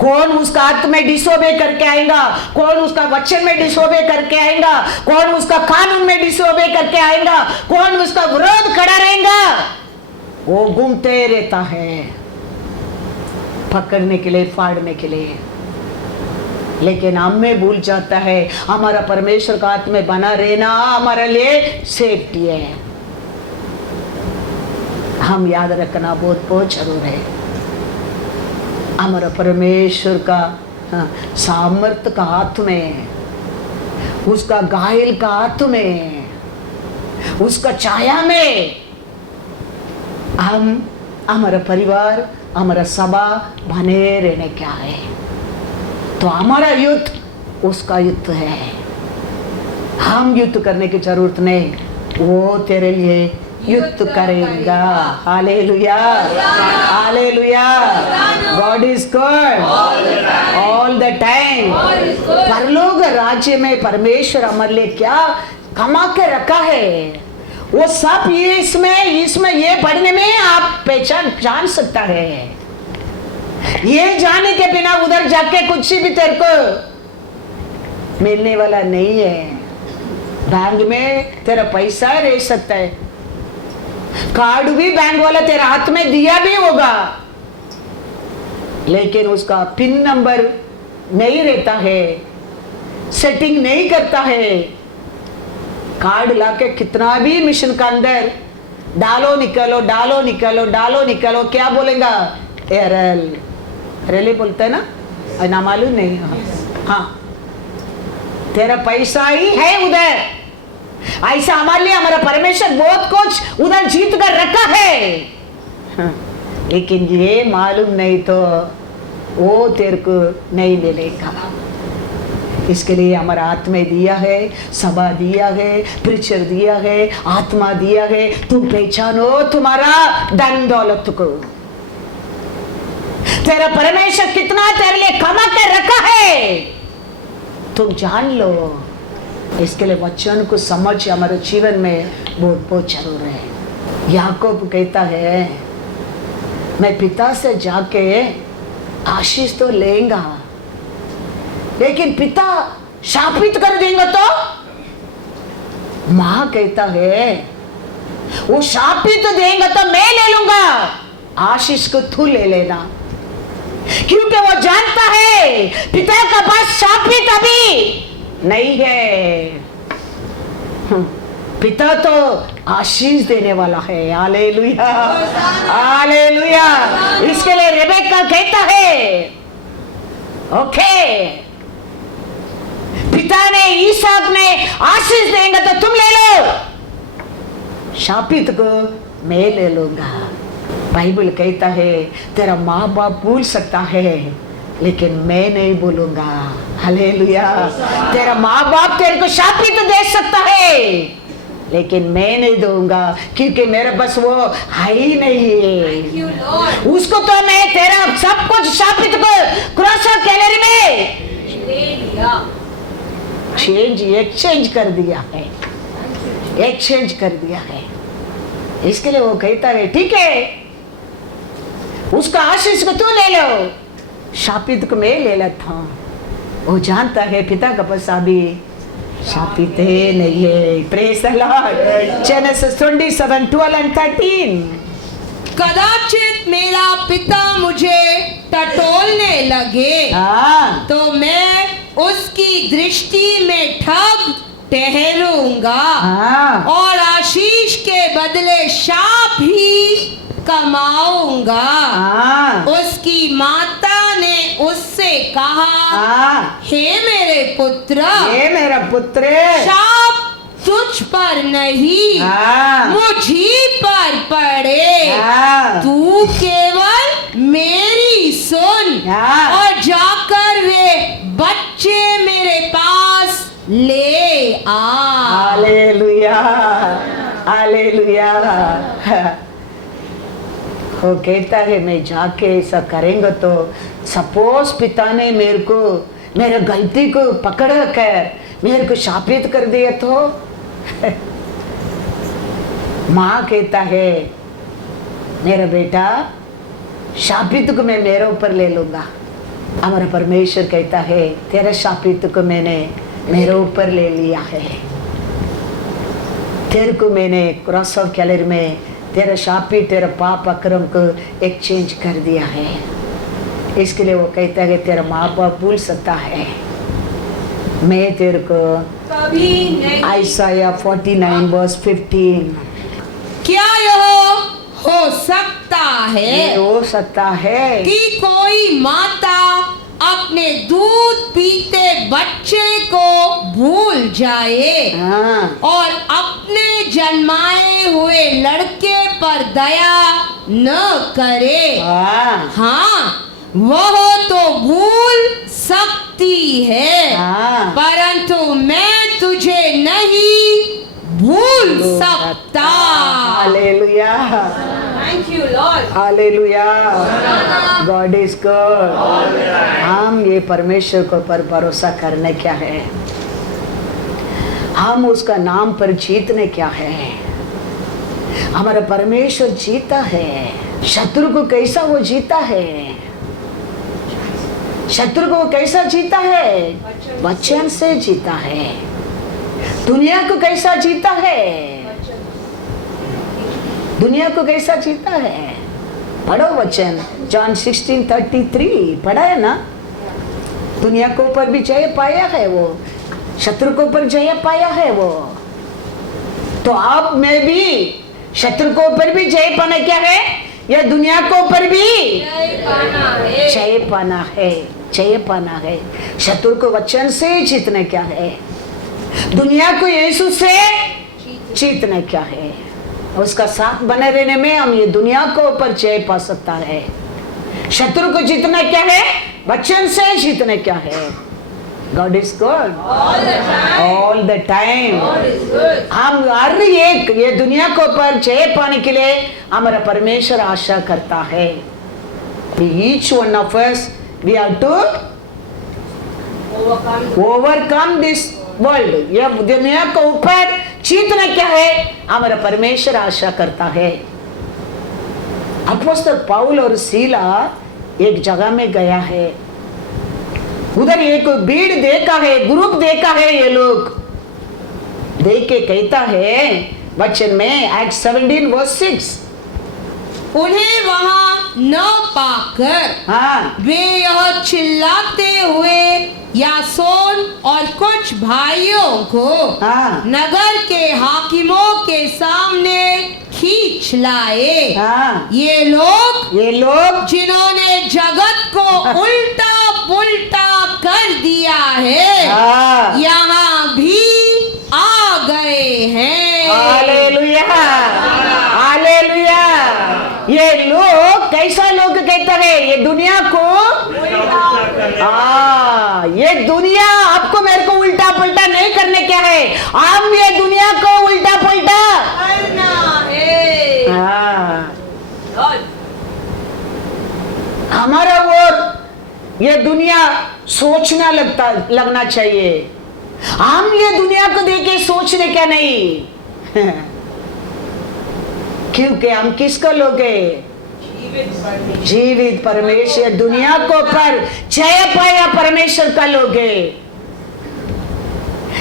कौन उसका हाथ में डिसोबे करके आएगा? कौन उसका वचन में डिसोबे करके आएगा? कौन उसका कानून में डिसोबे करके आएगा? कौन उसका विरोध खड़ा रहेगा? वो घूमते रहता है, पकड़ने के लिए, फाड़ने के लिए। लेकिन हम में भूल जाता है। हमारा परमेश्वर का हाथ में बना रहना हमारे लिए सेफ्टी है। हम याद रखना बहुत बहुत जरूर है। हमारा परमेश्वर का सामर्थ्य का हाथ में, उसका घायल का हाथ में, उसका छाया में हम, हमारा परिवार, हमारा सभा बने रहने क्या है। तो हमारा युद्ध उसका युद्ध है। हम युद्ध करने की जरूरत नहीं, वो तेरे लिए युद्ध करेगा। Hallelujah, hallelujah. God is good all the time. परलोक राज्य में परमेश्वर हमारे लिए क्या कमा के रखा है, वो सब ये इसमें ये पढ़ने में आप पहचान जान सकता है। ये जाने के बिना उधर जाके कुछ भी तेरे को मिलने वाला नहीं है। बैंक में तेरा पैसा रह सकता है, कार्ड भी बैंक वाला तेरा हाथ में दिया भी होगा, लेकिन उसका पिन नंबर नहीं रहता है, सेटिंग नहीं करता है। कार्ड लाके कितना भी मिशन का अंदर डालो निकलो, डालो निकलो, डालो निकलो, क्या बोलेगा? एरल रेले बोलते है ना मालूम नहीं। हाँ, तेरा पैसा ही है उधर। ऐसा हमारे लिए हमारा परमेश्वर बहुत कुछ उधर जीत कर रखा है। हाँ, लेकिन ये मालूम नहीं तो वो तेरे को नहीं मिलेगा। इसके लिए हमारा हाथ में दिया है, सभा दिया है, प्रीचर दिया है, आत्मा दिया है। तुम पहचानो तुम्हारा धन दौलत को। तेरा परमेश्वर कितना तेरे लिए कमा के रखा है तुम जान लो। इसके लिए वचन को समझ हमारे जीवन में बहुत बहुत जरूर है। याकूब कहता है, मैं पिता से जाके आशीष तो लेंगा, लेकिन पिता शापित कर देंगे तो? मां कहता है, वो शापित तो देंगे तो मैं ले लूंगा, आशीष को तू ले लेना। क्योंकि वो जानता है पिता का पास शापित अभी नहीं है। पिता तो आशीष देने वाला है। Hallelujah, hallelujah. इसके लिए रेबेका कहता है, ओके, पिता ने ईसाक ने आशीष देंगे तो तुम ले लो, शापित को मैं ले लूंगा। बाइबल कहता है, तेरा माँ बाप भूल सकता है लेकिन मैं नहीं बोलूंगा। हालेलुया। तेरा माँ बाप तेरे को शापित दे सकता है लेकिन मैं नहीं दूंगा, क्योंकि मेरे पास वो है ही नहीं है। उसको तो मैं तेरा सब कुछ शापित को क्रॉस कैलरी में एक्सचेंज कर दिया है, एक्सचेंज कर दिया है। इसके लिए वो कहता है, ठीक है, उसका आशीष को तू ले लो, शापित को मैं ले लेता हूं। वो जानता है पिता का पास अभी शापित है नहीं है। Praise the Lord. Genesis 27:12 and 13। कदाचित मेरा पिता मुझे टटोलने लगे तो मैं उसकी दृष्टि में ठग ठहरूंगा और आशीष के बदले शाप ही कमाऊंगा। उसकी माता ने उससे कहा, हे मेरे पुत्र, हे मेरा पुत्र, शाप तुझ पर नहीं मुझी पर पड़े। तू केवल मेरी सुन और जाकर वे बच्चे मेरे पास ले आ। Hallelujah, hallelujah. वो कहता है, मैं जाके ऐसा करेंगे तो सपोज पिता ने मेरे को मेरे गलती को पकड़ कर मेरे को शापित कर दिया तो? माँ कहता है, मेरा बेटा शापित को मैं मेरे ऊपर ले लूंगा। हमारा परमेश्वर कहता है, तेरे शापित को मैंने मेरे ऊपर ले लिया है। तेरे को मैंने क्रॉस ऑफ कैलरी में तेरा शापित, तेरा पाप अक्रम को एक्सचेंज कर दिया है। इसके लिए वो कहता है, तेरा माँ बाप भूल सकता है मैं तेरे को कभी नहीं। आइसाया 49 वर्स 15 क्या यह हो सकता ये है हो सकता है कि कोई माता अपने दूध पीते बच्चे को भूल जाए हाँ और अपने जन्माए हुए लड़के पर दया न करे? हाँ हाँ, वह तो भूल सकती है, हाँ परंतु मैं तुझे नहीं भूल सकता। Hallelujah thank you Lord. Hallelujah God is God. हम ये परमेश्वर को पर भरोसा करने क्या है, हम उसका नाम पर जीतने क्या है। हमारा परमेश्वर जीता है। शत्रु को कैसा वो जीता है, शत्रु को वो कैसा जीता है, वचन से जीता है। दुनिया को कैसा जीता है, दुनिया को कैसा जीता है। पढ़ो वचन, जॉन 16:33 पढ़ा है ना। दुनिया को ऊपर भी जय पाया है वो, शत्रु को ऊपर जय पाया है वो। तो आप में भी शत्रु को ऊपर भी जय पाना क्या है, या दुनिया को ऊपर भी जय पाना है, जय पाना है। शत्रु को वचन से जीतना क्या है, दुनिया को यीशु से जीतना क्या है। उसका साथ बने रहने में हम ये दुनिया को ऊपर जय पा सकता है। शत्रु को जीतना क्या है, वचन से जीतना क्या है। God is good all the time. हम हर एक ये दुनिया को ऊपर जय पाने के लिए हमारा परमेश्वर आशा करता है। Each one of us we have to overcome this world. यह दुनिया को ऊपर जीतना क्या है, हमारा परमेश्वर आशा करता है। अपोस्तल पौल और सीला एक जगह में गया है, उधर एक भीड़ देखा है, ग्रुप देखा है। ये लोग देख के कहता है वचन में Acts 17 verse 6, उन्हें वहां न पाकर हाँ वे यह चिल्लाते हुए यासोन और कुछ भाइयों को हाँ नगर के हाकिमों के सामने खींच लाए। हाँ ये लोग जिन्होंने जगत को उल्टा पुल्टा कर दिया है, हाँ यहाँ भी आ गए हैं। Hallelujah hallelujah. ये लोग कैसा लोग कहता है, ये दुनिया को ये दुनिया आपको मेरे को उल्टा पुल्टा नहीं करने क्या है, हम ये दुनिया को उल्टा पुल्टा करना है। हमारा वो ये दुनिया सोचना लगना चाहिए। हम ये दुनिया को देखे सोचने क्या नहीं क्योंकि हम किसको लोगे, जीवित परमेश्वर। दुनिया को पर जय पाया परमेश्वर का लोगे।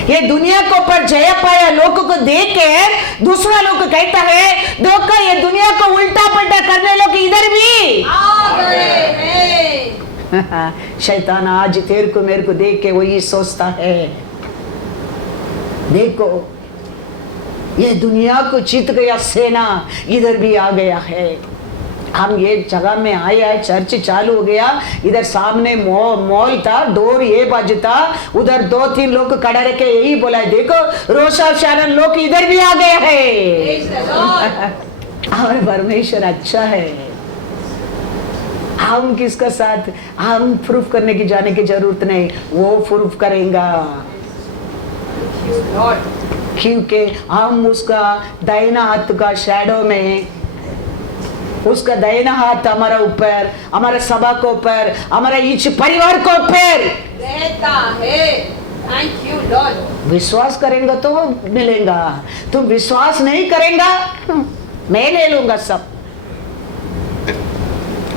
ये दुनिया को पर जय पाया लोगों को देख के दूसरा लोग कहता है देखो ये दुनिया को उल्टा पलटा करने लोग इधर भी आ गए हैं। शैतान आज तेरे को मेरे को देख के वही सोचता है, देखो ये दुनिया को जीत गया सेना इधर भी आ गया है। हम ये जगह में आए हैं, चर्च चालू हो गया, इधर सामने मॉल था, डोर ये बाजू था, उधर 2-3 लोग खड़ा रह के यही बोला है देखो रोशा शारन लोग इधर भी आ गया है। और परमेश्वर अच्छा है। हम किसका साथ, हम प्रूफ करने की जाने की जरूरत नहीं, वो प्रूफ करेगा क्योंकि हम उसका दाहिना हाथ का शैडो में, उसका दाहिना हाथ हमारा ऊपर, हमारा सभा को ऊपर, हमारा इस परिवार को ऊपर रहता है। Thank you Lord. विश्वास करेंगे तो मिलेगा, तुम विश्वास नहीं करेंगे मैं ले लूंगा सब।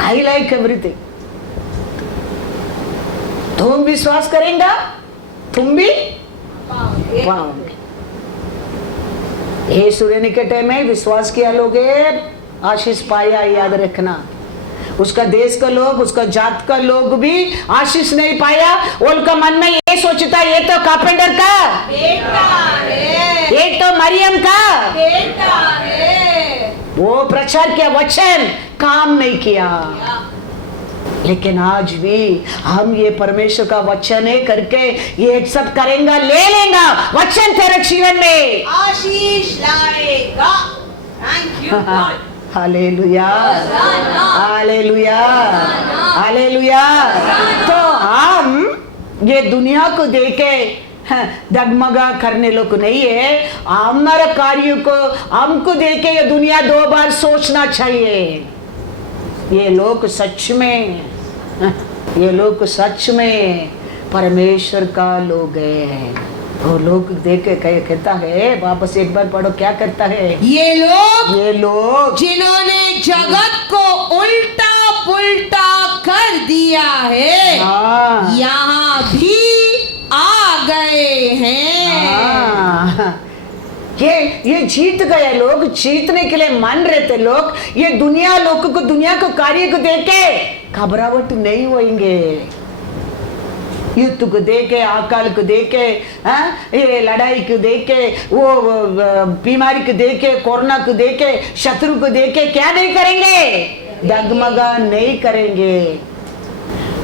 I like everything. तुम विश्वास करेंगे तुम भी पाओगे। ये सूर्य निकट में विश्वास किया लोगे आशीष पाया, याद रखना। उसका देश का लोग, उसका जात का लोग भी आशीष नहीं पाया। उनका मन में ये सोचता ये तो कारपेंटर का बेटा है, ये तो मरियम का बेटा है। वो प्रचार किया, वचन काम नहीं किया। लेकिन आज भी हम ये परमेश्वर का वचन है करके ये सब करेंगे, ले लेगा वचन तेरे जीवन में आशीष लाएगा। Thank you God. Hallelujah, hallelujah, hallelujah. तो हम ये दुनिया को देखे डगमगा करने लोग नहीं है। हमारे कार्य को हमको देखे ये दुनिया 2 बार सोचना चाहिए। ये लोग सच में, ये लोग सच में परमेश्वर का लोग है। वो लोग देख के कहता है, वापस एक बार पढ़ो, क्या करता है? ये लोग जिन्होंने जगत को उल्टा पुल्टा कर दिया है, हाँ, यहाँ भी आ गए हैं। हाँ, ये जीत गए लोग, जीतने के लिए मन रहते लोग। ये दुनिया लोग को, दुनिया को कार्य को देख के घबराहट नहीं होंगे। युद्ध को देखे, अकाल को देखे, ये लड़ाई को देखे, वो बीमारी को देखे, कोरोना को देखे, शत्रु को देखे क्या नहीं करेंगे? डगमगा नहीं करेंगे।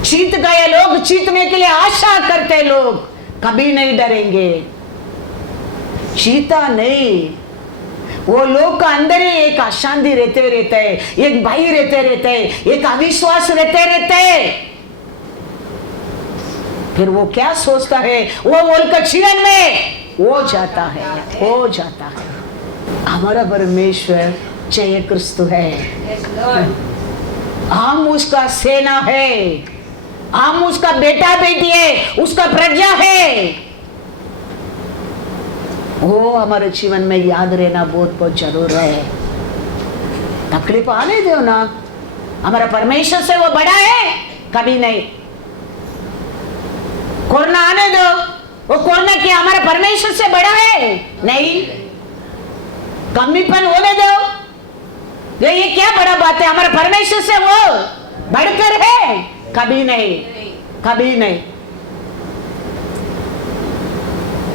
जीत गए लोग, जीतने के लिए आशा करते लोग कभी नहीं डरेंगे। जीता नहीं, वो लोग का अंदर ही एक अशांति रहते है, एक भय रहते है, एक अविश्वास रहते। फिर वो क्या सोचता है? वो उनका जीवन में हो जाता है। हमारा परमेश्वर जय क्रिस्तु है। हम उसका सेना है, हम उसका बेटा बेटी है, उसका प्रजा है। वो हमारे जीवन में याद रहना बहुत जरूर है। तकलीफ आने दो ना, हमारा परमेश्वर से वो बड़ा है कभी नहीं। कोरोना आने दो, वो कोरोना क्या हमारा परमेश्वर से बड़ा है? नहीं। कमीपन होने दो, ये क्या बड़ा बात है? हमारा परमेश्वर से वो बढ़कर है? कभी नहीं, कभी नहीं।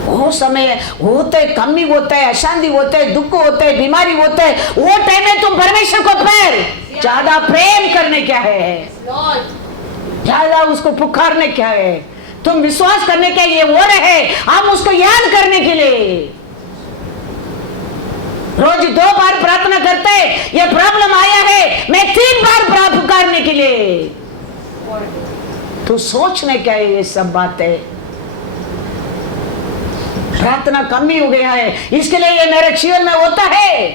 वो समय होते, कमी होता है, अशांति होते है, दुख होते है, बीमारी होते है, वो टाइम में तुम परमेश्वर को फिर ज्यादा प्रेम करने क्या है? ज्यादा उसको पुकारने क्या है? तुम विश्वास करने के लिए वो रहे, हम उसको याद करने के लिए रोज 2 बार प्रार्थना करते। ये प्रॉब्लम आया है, मैं 3 बार पुकारने के लिए। तो सोचने क्या है ये सब बातें? प्रार्थना कमी हो गया है, इसके लिए ये मेरे जीवन में होता है।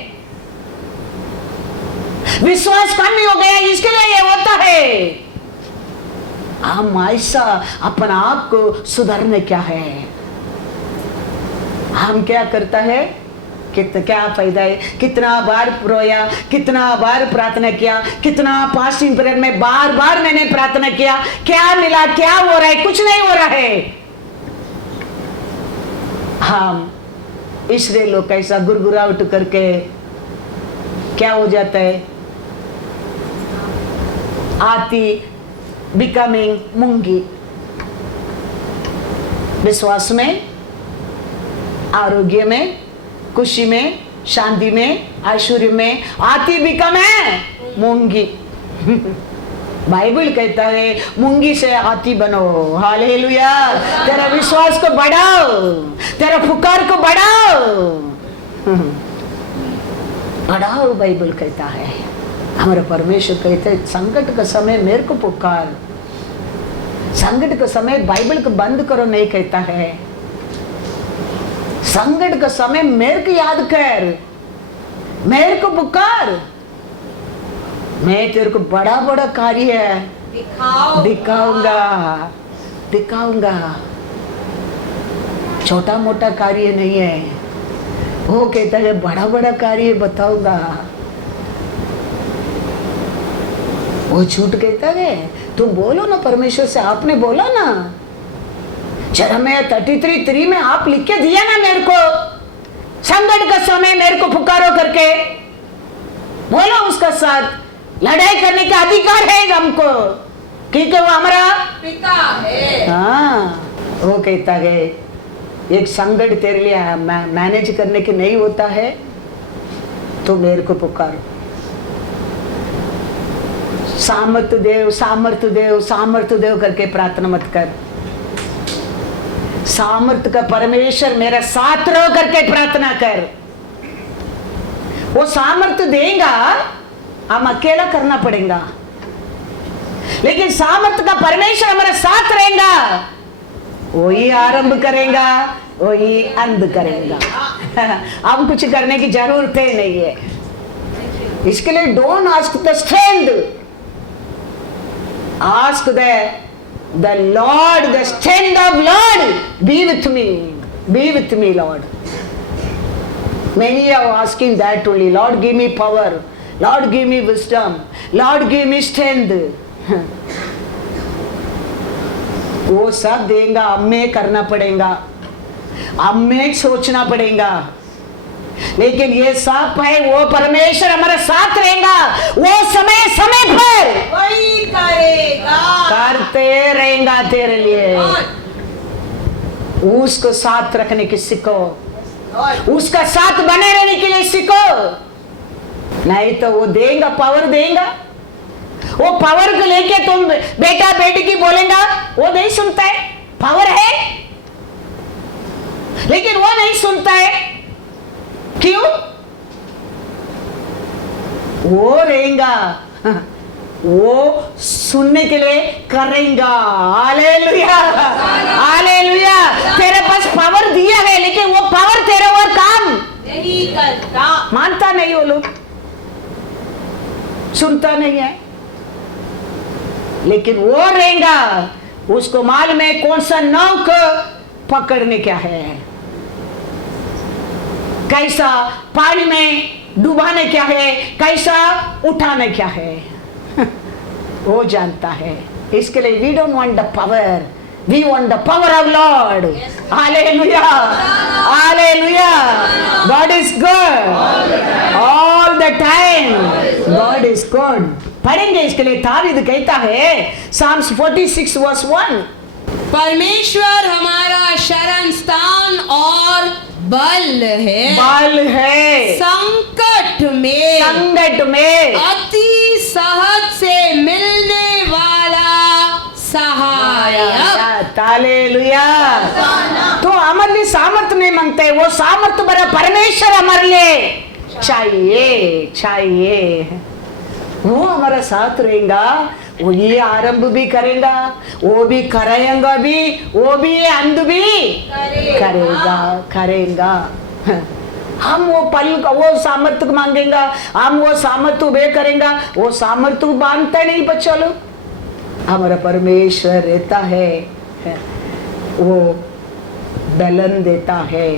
विश्वास कमी हो गया, इसके लिए ये होता है। हम ऐसा अपना आप को सुधारने क्या है? हम क्या करता है? क्या फायदा है? कितना बार रोया, कितना बार प्रार्थना किया, कितना फास्टिंग पीरियड में बार बार मैंने प्रार्थना किया, क्या मिला? क्या हो रहा है? कुछ नहीं हो रहा है। हम इसलिए लोग कैसा गुरगुराहट करके क्या हो जाता है? आती बिकमिंग मूंगी। विश्वास में, आरोग्य में, खुशी में, शांति में, ऐश्वर्य में आती बिकम है मूंगी। बाइबल कहता है मूंगी से आती बनो। हालेलुया। तेरा विश्वास को बढ़ाओ, तेरा पुकार को बढ़ाओ, बढ़ाओ। बाइबल कहता है, हमारा परमेश्वर कहते हैं संकट का समय मेरे को पुकार। संकट का समय बाइबल को बंद करो नहीं कहता है। संकट का समय मेरे को याद कर, मेरे को पुकार। मैं तेरे को बड़ा बड़ा कार्य दिखाऊंगा। छोटा मोटा कार्य नहीं है। वो कहता है बड़ा बड़ा कार्य बताऊंगा। वो झूठ कहता है? तुम बोलो ना परमेश्वर से, आपने बोला ना यिर्मयाह 33:3 में आप लिख के दिया ना मेरे को, संकट का समय मेरे को पुकारो करके। बोलो उसका साथ, लड़ाई करने का अधिकार है हमको, क्योंकि वो हमारा पिता है। हाँ, वो कहता है एक संकट तेरे लिए मैनेज करने के नहीं होता है तो मेरे को पुकारो। सामर्थ्य देव सामर्थ्य देव सामर्थ्य देव करके प्रार्थना मत कर। सामर्थ्य का परमेश्वर मेरा साथ रहो करके प्रार्थना कर। वो सामर्थ्य देगा, हम अकेला करना पड़ेगा, लेकिन सामर्थ्य का परमेश्वर हमारा साथ रहेगा, वही आरंभ करेगा, वही अंत करेगा। हम कुछ करने की जरूरत ही नहीं है। इसके लिए don't ask the strength, ask the Lord, the strength of Lord B with me Lord. Many are asking that only, Lord give me power, Lord give me wisdom, Lord give me strength। वो सब देगा, हमें करना पड़ेगा, हमें सोचना पड़ेगा, लेकिन ये सब है वो परमेश्वर हमारे साथ रहेगा, वो समय समय पर वही करेगा, करते रहेगा तेरे लिए। उसको साथ रखने की सीखो, उसका साथ बने रहने के लिए सीखो, नहीं तो वो देगा, पावर देगा, वो पावर को लेके तुम बेटा बेटी की बोलेगा, वो नहीं सुनता है। पावर है लेकिन वो नहीं सुनता है, क्यों? वो रहेगा, वो सुनने के लिए करेगा। Hallelujah hallelujah. तेरे पास पावर दिया है, लेकिन वो पावर तेरे और काम नहीं करता, मानता नहीं, वो लोग सुनता नहीं है, लेकिन वो रहेगा, उसको मालूम है कौन सा नाव को पकड़ने क्या है, कैसा पानी में डुबाने क्या है, कैसा उठाने क्या है, वो जानता है। इसके लिए we don't want the power, we want the power of Lord. Hallelujah hallelujah. God is good all the time, God is good. पढ़ेंगे इसके लिए, दाऊद कहता है Psalms 46 verse 1, परमेश्वर हमारा शरण स्थान और बल है, बल है संकट में अति सहज से मिलने वाला सहायक। हालेलुया। तो हमारे लिए सामर्थ्य नहीं मांगते, वो सामर्थ्य बड़ा परमेश्वर हमारे लिए चाहिए। वो हमारा साथ रहेगा, वो ये आरंभ भी करेगा, वो भी कराएगा भी, वो भी अंत भी करेगा। हम वो पल का वो सामर्थ्य मांगेगा, हम वो सामर्थ्य वे करेगा, वो सामर्थ्य बांधता नहीं बच्चा लोग। हमारा परमेश्वर रहता है, वो दलन देता है,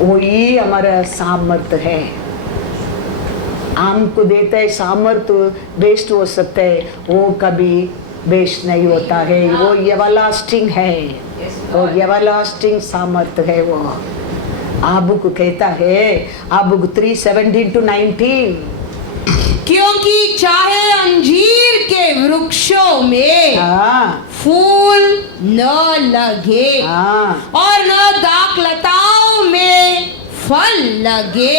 वही हमारा सामर्थ्य है। हमको देता है सामर्थ्य, वेस्ट हो सकता है, वो कभी वेस्ट नहीं होता है, वो एवरलास्टिंग है, वो एवरलास्टिंग सामर्थ्य है। वो आबुक कहता है, आबुक 3:17-19, क्योंकि चाहे अंजीर के वृक्षों में फूल न लगे और न दाखलताओं में फल लगे,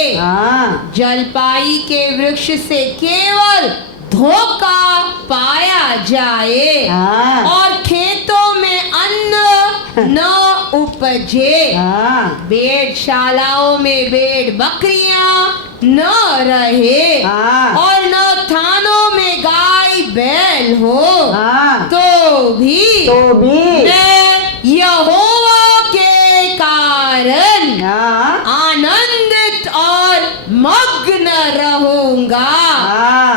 जलपाई के वृक्ष से केवल धोखा पाया जाए और खेतों में अन्न न उपजे, भेड़शालाओं में भेड़ बकरियां न रहे और न थानों में गाय बैल हो, तो भी मैं यहोवा के कारण आनंदित और मग्न रहूंगा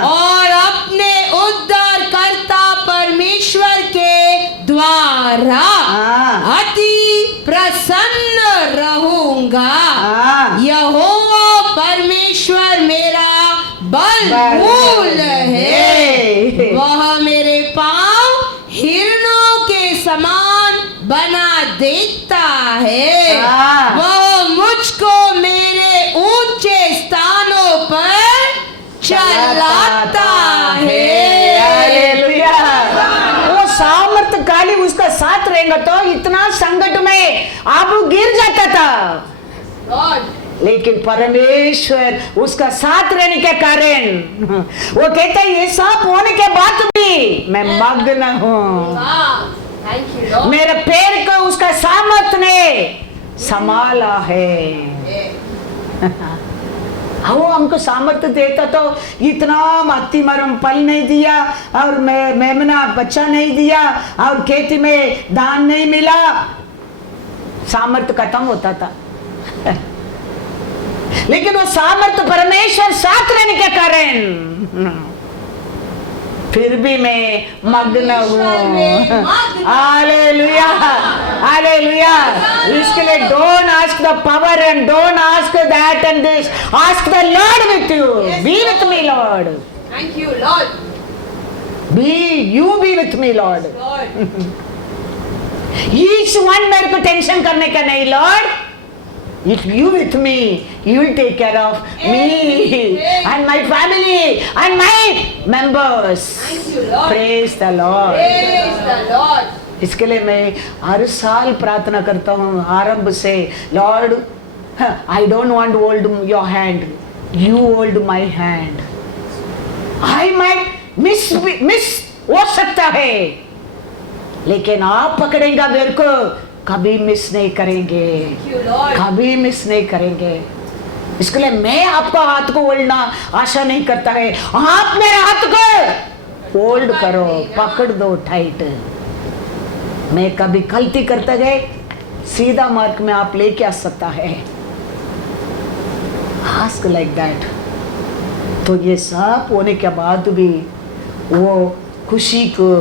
और अपने उद्धारकर्ता परमेश्वर के द्वारा अति प्रसन्न रहूंगा। यहोवा परमेश्वर मेरा बलमूल है, वह मेरे पांव हिरणों के समान बना देता है, वह मुझको मेरे ऊंचे स्थानों पर चलाता साथ रहेंगे तो इतना संकट में आप गिर जाता था, लॉर्ड लेकिन परमेश्वर उसका साथ रहने के कारण वो कहता है ये सब होने के बाद भी मैं मग्न हूँ, थैंक यू लॉर्ड मेरे पैर को उसका सामर्थ ने संभाला है। वो हमको सामर्थ्य देता तो इतना मत्ती मरम फल नहीं दिया और मेमना बच्चा नहीं दिया और खेती में दान नहीं मिला, सामर्थ्य खत्म होता था। लेकिन वो सामर्थ्य परमेश्वर साथ रहने के कारण फिर भी मैं मग्न हूँ। Hallelujah hallelujah. इसके लिए don't ask the power and don't ask that and this, ask the Lord with you, B with me Lord, thank you Lord B with me Lord. Lord each one मेरे को tension करने का नहीं Lord, if you with me you will take care of me and my family and my members. Thank you, Lord. Praise the Lord. Praise the Lord. इसके लिए मैं हर साल प्रार्थना करता हूँ आरंभ से, Lord I don't want to hold your hand, you hold my hand. I might miss हो सकता है, लेकिन आप पकड़ेंगे मेरे को, कभी मिस नहीं करेंगे, Thank you, Lord. कभी मिस नहीं करेंगे। इसके लिए मैं आपका हाथ को होल्डना आशा नहीं करता है, आप मेरे हाथ को होल्ड करो, पकड़ दो टाइट। मैं कभी गलती करते गए, सीधा मार्ग में आप लेके आ सकता है। Ask like that. तो ये सब होने के बाद भी वो खुशी को,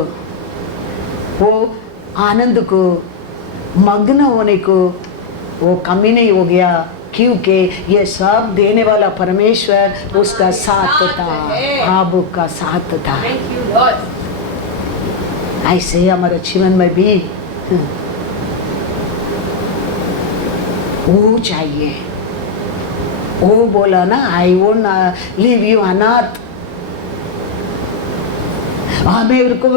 वो आनंद को, मग्न होने को वो कमी नहीं हो गया, क्योंकि ये सब देने वाला परमेश्वर उसका साथ था, आबू का साथ था। Thank you, Lord. ऐसे हमारे जीवन में भी वो चाहिए। वो बोला ना, आई वोंट लीव यू अनाथ, मैं तेरे को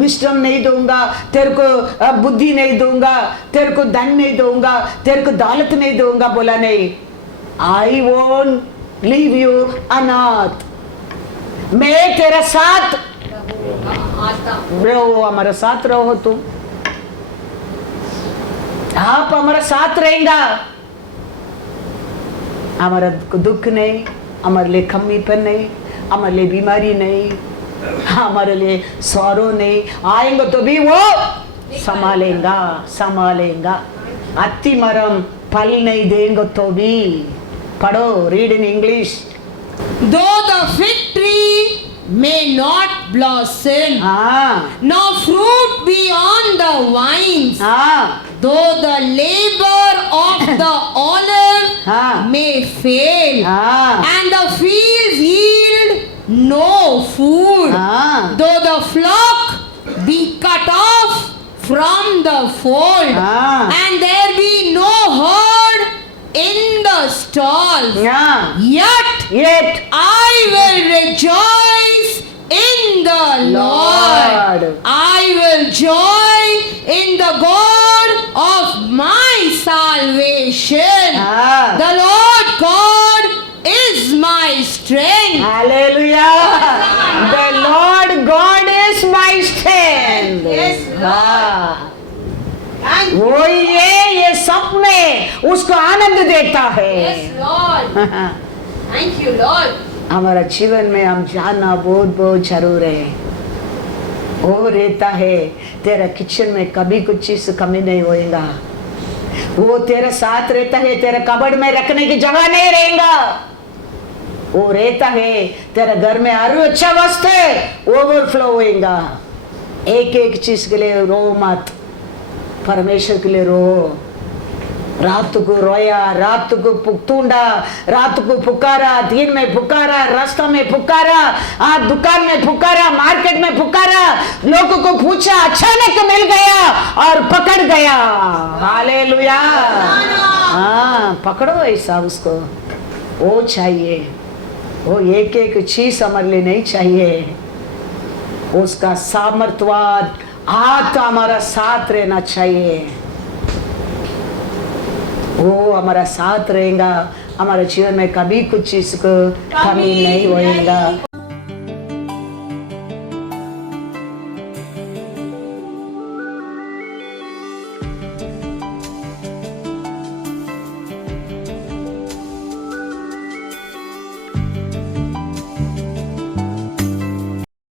विश्राम नहीं दूंगा, तेरे को बुद्धि नहीं दूंगा, तेरे को धन नहीं दूंगा, तेरे को दौलत नहीं दूंगा, बोला नहीं, आई वोंट लीव यू अनाथ, मैं तेरा साथ रहो, हमारा साथ रहो तुम, आप हमारा साथ रहेगा, हमारा दुख नहीं, हमारे लिए कमीपन नहीं, हमारे लिए बीमारी नहीं, हमारे लिए सौरो नहीं, आएंगे तो भी वो संभालेगा संभालेगा। अति मरम फल नहीं देंगे तो भी, पढ़ो, read in English. Though the fig tree may not blossom, हाँ nor fruit be on the vines, हाँ though the labor of the olive हाँ may fail, हाँ and the fields yield no food, हाँ though the flock be cut off from the fold, हाँ and there be no herd in the stalls, हाँ, yet I will rejoice in the Lord. Lord. I will joy in the God of my salvation. हाँ। The Lord God is my strength. Hallelujah. The Lord God is my strength. Yes, Lord. हाँ। Thank you. वो ये सब में उसको आनंद देता है। Yes, Lord. Thank you, Lord. हमारा जीवन में हम जानना बहुत बहुत जरूर है। वो रहता है, तेरा किचन में कभी कुछ चीज कमी नहीं होएगा। वो तेरे साथ रहता है, तेरे कबड़ में रखने की जगह नहीं रहेगा। वो रहता है, तेरे घर में हर अच्छा वस्तु ओवरफ्लो होएगा। एक एक चीज के लिए रो मत, परमेश्वर के लिए रो। रात को रोया, रात को ढूंढा, रात को पुकारा, दिन में पुकारा, रास्ता में पुकारा, दुकान में पुकारा, मार्केट में पुकारा, लोगों को पूछा, अचानक मिल गया और पकड़ गया। हालेलुया। हाँ, पकड़ो ऐसा उसको। वो चाहिए, वो एक एक चीज हमारे लिए नहीं चाहिए। उसका सामर्थ्यवाद हाथ तो हमारा साथ रहना चाहिए। वो हमारा साथ रहेगा, हमारे जीवन में कभी कुछ चीज को कमी नहीं होएगा।